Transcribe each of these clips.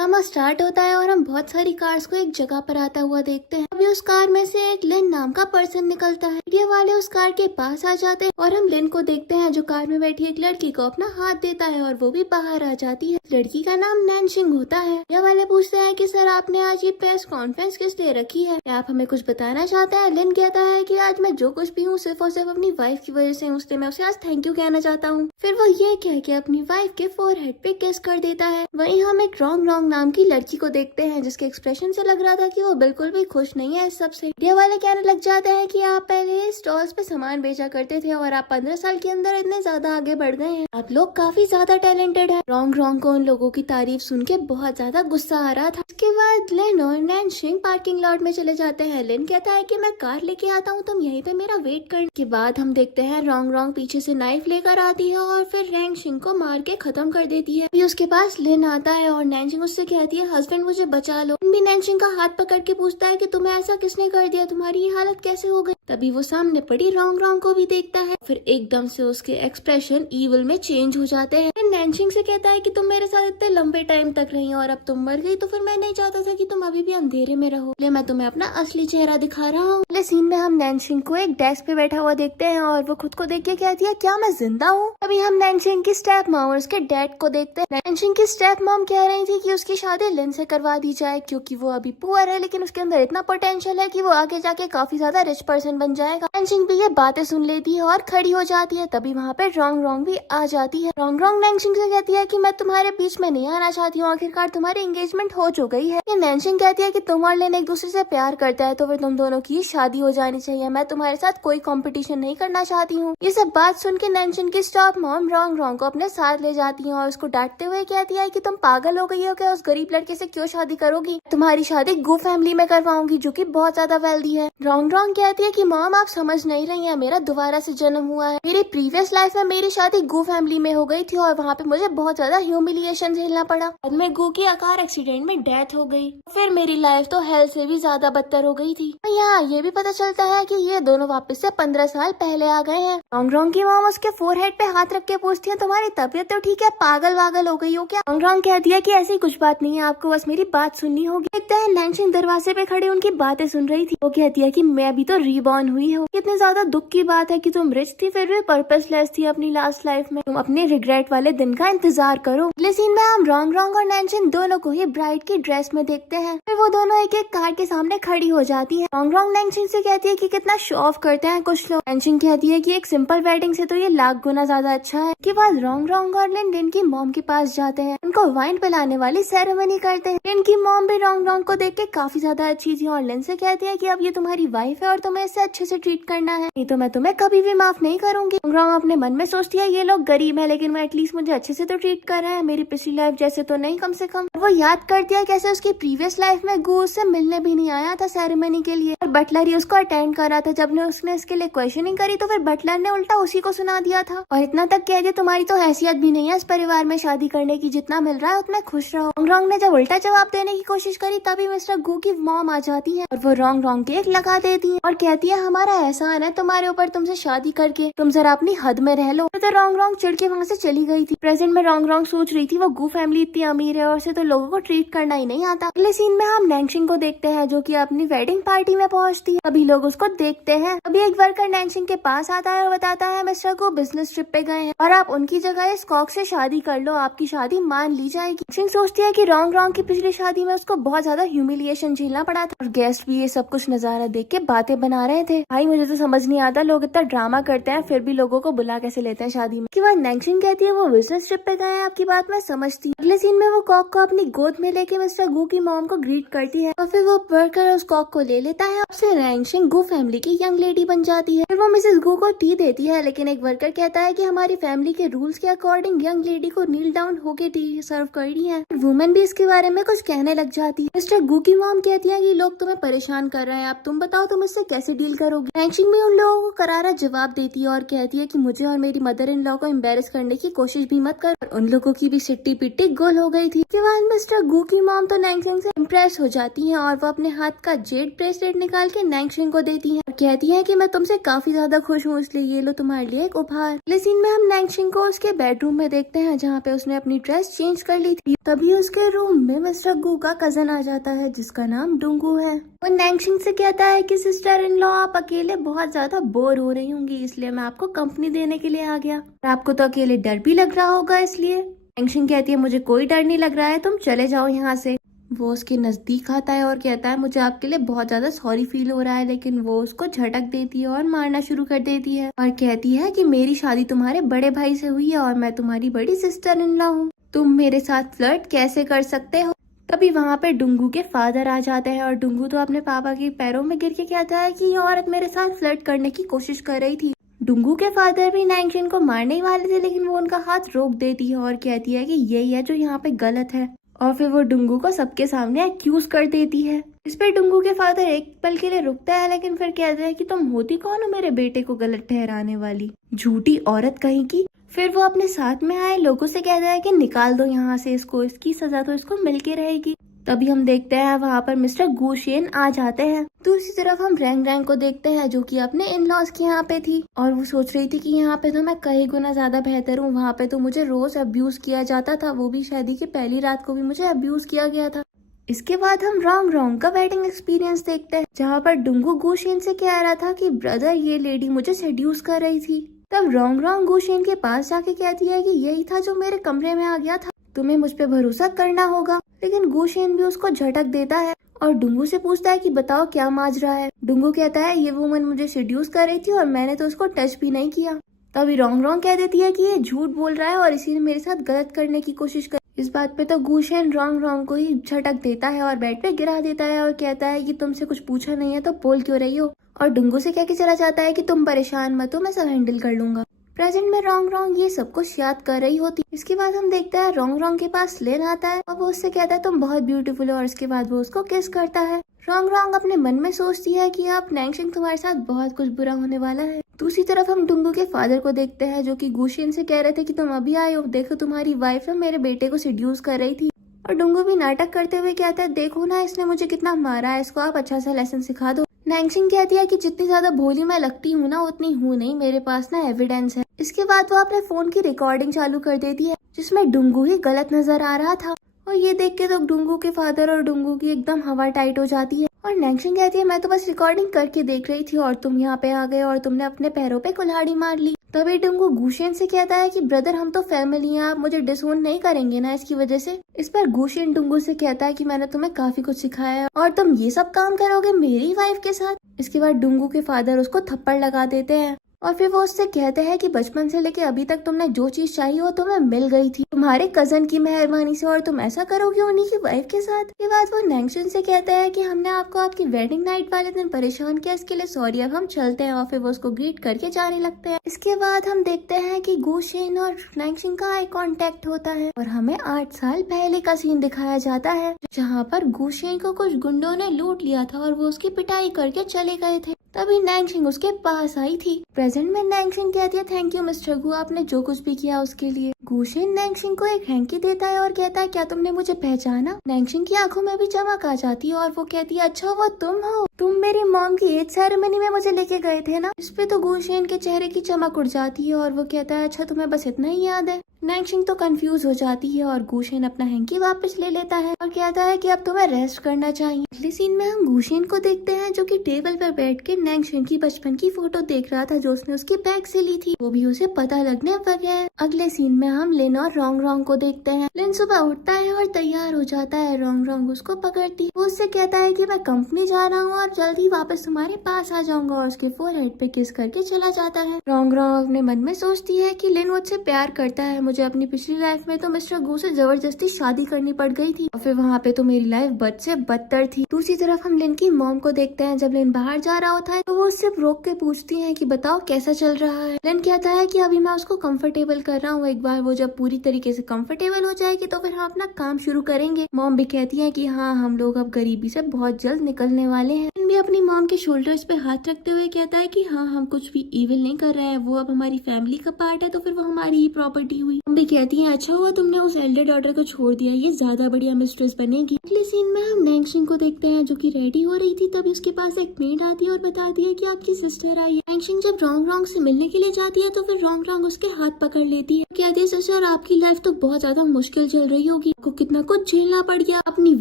Drama start होता है और हम बहुत सारी कार्स को एक जगह पर आता हुआ देखते हैं। अभी उस कार में से एक लिन नाम का पर्सन निकलता है। मीडिया वाले उस कार के पास आ जाते हैं और हम लिन को देखते हैं जो कार में बैठी एक लड़की को अपना हाथ देता है और वो भी बाहर आ जाती है। लड़की का नाम नैनशिंग होता है। मीडिया वाले पूछते हैं कि सर आपने आज ये प्रेस कॉन्फ्रेंस किस लिए रखी है, क्या आप हमें कुछ बताना चाहते हैं। लिन कहता है कि आज मैं जो कुछ भी हूँ सिर्फ और सिर्फ अपनी वाइफ की वजह से हूँ, इसलिए मैं उसे आज थैंक यू कहना चाहता हूँ। फिर वो ये कह के अपनी वाइफ के फोरहेड पे किस कर देता है। वहीं हम एक रॉन्ग नाम की लड़की को देखते हैं जिसके एक्सप्रेशन से लग रहा था कि वो बिल्कुल भी खुश नहीं है इस सब से। मीडिया वाले कहने लग जाते हैं कि आप पहले स्टॉल्स पे सामान बेचा करते थे और आप 15 साल के अंदर इतने ज्यादा आगे बढ़ गए हैं, आप लोग काफी ज्यादा टैलेंटेड है। रॉन्ग को उन लोगों की तारीफ सुन के बहुत ज्यादा गुस्सा आ रहा था। उसके बाद लिन और नैनशिंग पार्किंग लॉट में चले जाते हैं। लिन कहता है कि मैं कार लेके आता हूँ, तुम यहीं पे मेरा वेट करने। के बाद हम देखते हैं रॉन्ग पीछे से नाइफ लेकर आती है और फिर नैनशिंग को मार के खत्म कर देती है। अभी उसके पास लिन आता है और नैनशिंग उससे कहती है हस्बैंड मुझे बचा लो। भी नैनशिंग का हाथ पकड़ के पूछता है कि तुम्हें ऐसा किसने कर दिया, तुम्हारी ये हालत कैसे हो गई। तभी वो सामने पड़ी रॉन्ग को भी देखता है। फिर एकदम से उसके एक्सप्रेशन ईविल में चेंज हो जाते हैं। नैनशिंग से कहता है कि तुम मेरे साथ इतने लंबे टाइम तक रही और अब तुम मर गई, तो फिर मैं नहीं चाहता था कि तुम अभी भी अंधेरे में रहो, इसलिए मैं तुम्हें अपना असली चेहरा दिखा रहा हूँ। अगले सीन में हम नैनशिंग को एक डेस्क पे बैठा हुआ देखते हैं और वो खुद को देख के कहती है क्या मैं जिंदा हूँ। अभी हम नैनशिंग की स्टेप मॉम और उसके डैड को देखते हैं। नैनशिंग की स्टेप मॉम कह रही थी कि उसकी शादी लिन से करवा दी जाए क्योंकि वो अभी पुअर है, लेकिन उसके अंदर इतना पोटेंशियल है कि वो आगे जाके काफी ज्यादा रिच पर्सन बन जाएगा। नैनशिंग भी ये बातें सुन लेती है और खड़ी हो जाती है। तभी वहाँ पे रॉन्ग भी आ जाती है। रॉन्ग नैनशिंग से कहती है कि मैं तुम्हारे बीच में नहीं आना चाहती हूँ, आखिरकार तुम्हारी एंगेजमेंट हो चुकी है। नैनशिंग कहती है कि तुम और लिन एक दूसरे से प्यार करते हैं तो फिर तुम दोनों की शादी हो जानी चाहिए, मैं तुम्हारे साथ कोई कंपटीशन नहीं करना चाहती हूँ। ये सब बात सुन के नैनशिंग की स्टॉप मॉम रॉन्ग को अपने साथ ले जाती है और उसको डांटते हुए कहती है कि तुम पागल हो गई हो क्या, उस गरीब लड़के से क्यों शादी करोगी, तुम्हारी शादी गू फैमिली में करवाऊंगी जो कि बहुत ज्यादा वेल्दी है। रॉन्ग कहती है कि मॉम आप समझ नहीं रही है, मेरा दोबारा से जन्म हुआ है, मेरी प्रीवियस लाइफ में मेरी शादी गू फैमिली में हो गई थी और वहाँ पे मुझे बहुत ज्यादा ह्यूमिलिएशन झेलना पड़ा। बाद में गू की कार एक्सीडेंट में डेथ हो गई, फिर मेरी लाइफ तो हेल से भी ज्यादा बदतर हो गई थी। यहाँ ये भी पता चलता है कि ये दोनों वापस से 15 साल पहले आ गए हैं। रॉन्ग की मॉम उसके फोरहेड पे हाथ रख के पूछती है तुम्हारी तबीयत तो ठीक है, पागल वागल हो गई हो क्या। रॉन्ग कहती है कि ऐसी कुछ बात नहीं है, आपको बस मेरी बात सुननी होगी। देखते हैं नैनशिंग दरवाजे पे खड़े उनकी बातें सुन रही थी। वो कहती है कि मैं अभी तो रीबॉर्न हुई हूँ। कितनी ज्यादा दुख की बात है कि तुम रिच थी फिर भी पर्पसलेस थी अपनी लास्ट लाइफ में, तुम अपने रिग्रेट वाले दिन का इंतजार करो। अगले सीन में हम रॉन्ग और नैनशिंग दोनों को ही ब्राइड की ड्रेस में देखते हैं। फिर वो दोनों एक कार के सामने खड़ी हो जाती है। रॉन्ग नैनशिंग से कहती है कि कितना शो ऑफ करते हैं कुछ लोग। नैनशिंग कहती है कि एक सिंपल वेडिंग से तो ये लाख गुना ज्यादा अच्छा है। के बाद रॉन्ग और लिन की मॉम के पास जाते हैं, उनको वाइन पिलाने वाली सेरेमनी करते हैं। लिन की मॉम भी रॉन्ग को देख के काफी ज्यादा अच्छी थी और लिन से कहती है कि अब ये तुम्हारी वाइफ है और तुम्हें इससे अच्छे से ट्रीट करना है, नहीं तो मैं तुम्हें कभी भी माफ नहीं करूंगी। रॉन्ग अपने मन में सोचती है ये लोग गरीब है लेकिन वो एटलीस्ट मुझे अच्छे से तो ट्रीट कर रहे हैं, मेरी पिछली लाइफ जैसे तो नहीं कम से कम। वो याद करती है कैसे उसकी प्रीवियस लाइफ में गू उससे मिलने भी नहीं आया था सेरेमनी के लिए और बटलर ही उसको अटेंड कर रहा था। जब ने उसने इसके लिए क्वेश्चनिंग करी तो फिर बटलर ने उल्टा उसी को सुना दिया था और इतना तक कह दिया तुम्हारी तो हैसियत भी नहीं है इस परिवार में शादी करने की, जितना मिल रहा है उतना खुश रहो। रॉन्ग ने जब उल्टा जवाब देने की कोशिश करी तभी मिस्टर गू की मॉम आ जाती है और वो रॉन्ग के एक लगा देती है और कहती है हमारा एहसान है तुम्हारे ऊपर, तुमसे शादी करके तुम जरा अपनी हद में रह लो। तो रॉन्ग चिढ़ के वहाँ से चली गई थी। प्रेजेंट में रॉन्ग सोच रही थी वो गू फैमिली इतनी अमीर है और उसे तो लोगों को ट्रीट करना ही नहीं आता। अगले सीन में हम नैनशिंग को देखते हैं जो कि अपनी वेडिंग पार्टी में पहुंचती है। अभी लोग उसको देखते हैं। अभी एक वर्कर नैनशिंग के पास आता है और बताता है मिस्टर गू बिजनेस ट्रिप पे गए हैं और आप उनकी जगह इस कॉक से शादी कर लो, आपकी शादी मान ली जाएगी। नैनशिंग सोचती है कि रॉन्ग की पिछली शादी में उसको बहुत ज्यादा ह्यूमिलिएशन झेलना पड़ा था और गेस्ट भी ये सब कुछ नजारा देख के बातें बना रहे थे। भाई मुझे तो समझ नहीं आता लोग इतना ड्रामा करते हैं फिर भी लोगों को बुला कैसे लेते हैं शादी में। उसके बाद नैनशिंग कहती है वो बिजनेस ट्रिप पे गए हैं, आपकी बात मैं समझती हूँ। अगले सीन में वो कॉक को अपनी गोद में लेके मिस्टर गू की मॉम को ग्रीट करती है और फिर वो वर्कर उस कॉक को ले लेता है। उससे नैनशिंग गू फैमिली की यंग लेडी बन जाती है। फिर वो मिसेस गू को टी देती है लेकिन एक वर्कर कहता है कि हमारी फैमिली के रूल्स के अकॉर्डिंग यंग लेडी को नील डाउन होके टी सर्व करनी है। वुमेन भी इसके बारे में कुछ कहने लग जाती है। मिस्टर गू की मॉम कहती है कि लोग तुम्हें परेशान कर रहे हैं, अब तुम बताओ तुम इससे कैसे डील करोगे। नैनशिंग भी उन लोगों को करारा जवाब देती है और कहती है कि मुझे और मेरी मदर इन लॉ को एम्बेरस करने की कोशिश भी मत कर। उन लोगों की भी सिट्टी पिट्टी गोल हो गई थी। के बाद मिस्टर गू की मॉम तो नैनशिंग से इम्प्रेस हो जाती हैं और वो अपने हाथ का जेड ब्रेसलेट निकाल के नैंगशिंग को देती हैं और कहती हैं कि मैं तुमसे काफी ज्यादा खुश हूँ, इसलिए ये लो तुम्हारे लिए एक उपहार। अगले सीन में हम नैंगशिंग को उसके बेडरूम में देखते हैं जहाँ पे उसने अपनी ड्रेस चेंज कर ली थी। तभी उसके रूम में मिस्टर गू का कजन आ जाता है जिसका नाम डुंगू है। वो नैंगशिंग से कहता है कि सिस्टर इन लॉ आप अकेले बहुत ज्यादा बोर हो रही होंगी, इसलिए मैं आपको कंपनी देने के लिए आ गया। और आपको तो अकेले डर भी लग रहा होगा, इसलिए नैंगशिंग कहती है मुझे कोई डर नहीं लग रहा है, तुम चले जाओ यहाँ से। वो उसके नजदीक आता है और कहता है मुझे आपके लिए बहुत ज्यादा सॉरी फील हो रहा है, लेकिन वो उसको झटक देती है और मारना शुरू कर देती है और कहती है कि मेरी शादी तुम्हारे बड़े भाई से हुई है और मैं तुम्हारी बड़ी सिस्टर इन लॉ हूँ, तुम मेरे साथ फ्लर्ट कैसे कर सकते हो। तभी वहाँ पे डुंगू के फादर आ जाते हैं और डुंगू तो अपने पापा के पैरों में गिर के कहता है कि ये औरत मेरे साथ फ्लर्ट करने की कोशिश कर रही थी। डुंगू के फादर भी नैंगशिंग को मारने ही वाले थे, लेकिन वो उनका हाथ रोक देती है और कहती है कि यही है जो यहाँ पे गलत है और फिर वो डुंगू को सबके सामने एक्यूज कर देती है। इस पे डुंगू के फादर एक पल के लिए रुकता है, लेकिन फिर कहता है कि तुम होती कौन हो मेरे बेटे को गलत ठहराने वाली, झूठी औरत कहीं की। फिर वो अपने साथ में आए लोगों से कहता है कि निकाल दो यहाँ से इसको, इसकी सजा तो इसको मिल के रहेगी। तभी हम देखते हैं वहाँ पर मिस्टर गुशियन आ जाते हैं। दूसरी तरफ हम रैंग रैंग को देखते हैं जो कि अपने इन लॉज के यहाँ पे थी और वो सोच रही थी कि यहाँ पे तो मैं कई गुना ज्यादा बेहतर हूँ, वहाँ पे तो मुझे रोज अब्यूज किया जाता था, वो भी शादी की पहली रात को भी मुझे अब्यूज किया गया था। इसके बाद हम रॉन्ग रॉन्ग का वेडिंग एक्सपीरियंस देखते हैं जहाँ पर डुंगू गुशियन से कह रहा था कि ब्रदर ये लेडी मुझे सेड्यूस कर रही थी। तब रॉन्ग रॉन्ग गुशियन के पास जाके कहती है कि यही था जो मेरे कमरे में आ गया था, तुम्हें मुझ पे भरोसा करना होगा। लेकिन गुशियन भी उसको झटक देता है और डुंगू से पूछता है कि बताओ क्या माजरा है। डुंगू कहता है ये वुमन मुझे सेड्यूस कर रही थी और मैंने तो उसको टच भी नहीं किया। तभी रॉन्ग रॉन्ग कह देती है कि ये झूठ बोल रहा है और इसी ने मेरे साथ गलत करने की कोशिश कर। इस बात पे तो गुशियन रॉन्ग रॉन्ग को ही झटक देता है और बेड पे गिरा देता है और कहता है कि तुमसे कुछ पूछा नहीं है तो बोल क्यों रही हो, और डुंगू से कह के चला जाता है कि तुम परेशान मत हो, मैं सब हैंडल कर लूंगा। प्रेजेंट में रॉन्ग रॉन्ग ये सब कुछ याद कर रही होती। इसके बाद हम देखते हैं रॉन्ग रॉन्ग के पास लिन आता है और वो उससे कहता है तुम बहुत ब्यूटीफुल हो और इसके बाद वो उसको किस करता है। रॉन्ग रॉन्ग अपने मन में सोचती है कि अब नैंगशिंग तुम्हारे साथ बहुत कुछ बुरा होने वाला है। दूसरी तरफ हम डुंगू के फादर को देखते हैं जो कि गुशियन से कह रहे थे कि तुम अभी आए हो, देखो तुम्हारी वाइफ है मेरे बेटे को सेड्यूस कर रही थी। और डुंगू भी नाटक करते हुए कहता है देखो ना इसने मुझे कितना मारा है, इसको आप अच्छा सा लेसन सिखा दो। नैंगशिंग कहती है कि जितनी ज्यादा भोली मैं लगती हूँ ना उतनी हूँ नहीं, मेरे पास ना एविडेंस है। इसके बाद वो अपने फोन की रिकॉर्डिंग चालू कर देती है जिसमें डुंगू ही गलत नजर आ रहा था और ये देख के तो डुंगू के फादर और डुंगू की एकदम हवा टाइट हो जाती है। और नैंगशिंग कहती है मैं तो बस रिकॉर्डिंग करके देख रही थी और तुम यहाँ पे आ गए और तुमने अपने पैरों पे कुल्हाड़ी मार ली। तभी डुंगू गुशियन से कहता है कि ब्रदर हम तो फैमिली हैं, आप मुझे डिसोन नहीं करेंगे ना इसकी वजह से। इस पर गुशियन डुंगू से कहता है कि मैंने तुम्हें काफी कुछ सिखाया है और तुम ये सब काम करोगे मेरी वाइफ के साथ। इसके बाद डुंगू के फादर उसको थप्पड़ लगा देते हैं और फिर वो उससे कहते हैं कि बचपन से लेके अभी तक तुमने जो चीज चाहिए वो तुम्हें मिल गई थी तुम्हारे कजन की मेहरबानी से और तुम ऐसा करोगे उन्हीं की वाइफ के साथ। के बाद वो नैंगशिंग से कहता है कि हमने आपको आपकी वेडिंग नाइट वाले दिन परेशान किया, इसके लिए सॉरी, अब हम चलते हैं। और फिर वो उसको ग्रीट करके जाने लगते हैं। इसके बाद हम देखते हैं कि गुशियन और नैंगशिंग का आई कांटेक्ट होता है और हमें 8 साल पहले का सीन दिखाया जाता है जहाँ पर गुशियन को कुछ गुंडों ने लूट लिया था और वो उसकी पिटाई करके चले गए थे। तभी नैंगशिंग उसके पास आई थी। प्रेजेंट में नैंगशिंग कहती है थैंक यू मिस्टर गु, आपने जो कुछ भी किया उसके लिए। गुशियन नैंगशिंग को एक हैंकी देता है और कहता है क्या तुमने मुझे पहचाना। नैंगशिंग की आंखों में भी चमक आ जाती है और वो कहती है अच्छा वो तुम हो, तुम मेरी मॉम की एज सेरेमनी में मुझे लेके गए थे ना। इस पे तो गुशियन के चेहरे की चमक उड़ जाती है और वो कहता है अच्छा तुम्हें बस इतना ही याद है। नैंगशिंग तो कंफ्यूज हो जाती है और गुशियन अपना हैंकी वापस ले लेता है और कहता है कि अब तुम्हें रेस्ट करना चाहिए। अगले सीन में हम गुशियन को देखते हैं जो कि टेबल पर बैठ के नैंगशिंग की बचपन की फोटो देख रहा था जो उसने उसके बैग से ली थी, वो भी उसे पता लगने पर गया। अगले सीन में हम लिन और रॉन्ग रॉन्ग को देखते हैं। लिन सुबह उठता है और तैयार हो जाता है, रॉन्ग रॉन्ग उसको पकड़ती है। वो उससे कहता है कि मैं कंपनी जा रहा हूँ और जल्दी वापस तुम्हारे पास आ जाऊंगा और उसके फोरहेड पे किस करके चला जाता है। रॉन्ग रॉन्ग अपने मन में सोचती है कि लिन मुझसे प्यार करता है, मुझे अपनी पिछली लाइफ में तो मिस्टर गू से जबरदस्ती शादी करनी पड़ गई थी और फिर वहाँ पे तो मेरी लाइफ बद से बदतर थी। दूसरी तरफ हम लिन की मॉम को देखते हैं। जब लिन बाहर जा रहा होता है तो वो उससे रोक के पूछती है कि बताओ कैसा चल रहा है। लिन कहता है कि अभी मैं उसको कंफर्टेबल कर रहा हूँ, एक बार वो जब पूरी तरीके से कंफर्टेबल हो जाएगी तो फिर हम अपना काम शुरू करेंगे। मॉम भी कहती है कि हाँ हम लोग अब गरीबी से बहुत जल्द निकलने वाले हैं। लिन भी अपनी मॉम के शोल्डर्स पे हाथ रखते हुए कहता है कि हाँ हम कुछ भी इविल नहीं कर रहे हैं, वो अब हमारी फैमिली का पार्ट है तो फिर वो हमारी ही प्रॉपर्टी हुई। हम भी कहती है अच्छा हुआ तुमने उस एल्डर डॉटर को छोड़ दिया, ये ज्यादा बढ़िया मिस्ट्रेस बनेगी। अगले सीन में हम नैंगशिंग को देखते हैं जो कि रेडी हो रही थी, तभी उसके पास एक मेड आती है और बताती है कि आपकी सिस्टर आई है। नैंगशिंग जब रॉन्ग से मिलने के लिए जाती है तो फिर रॉन्ग उसके हाथ पकड़ लेती है, कहती है सिस्टर आपकी लाइफ तो बहुत ज्यादा मुश्किल चल रही होगी, आपको कितना कुछ झेलना पड़ गया अपनी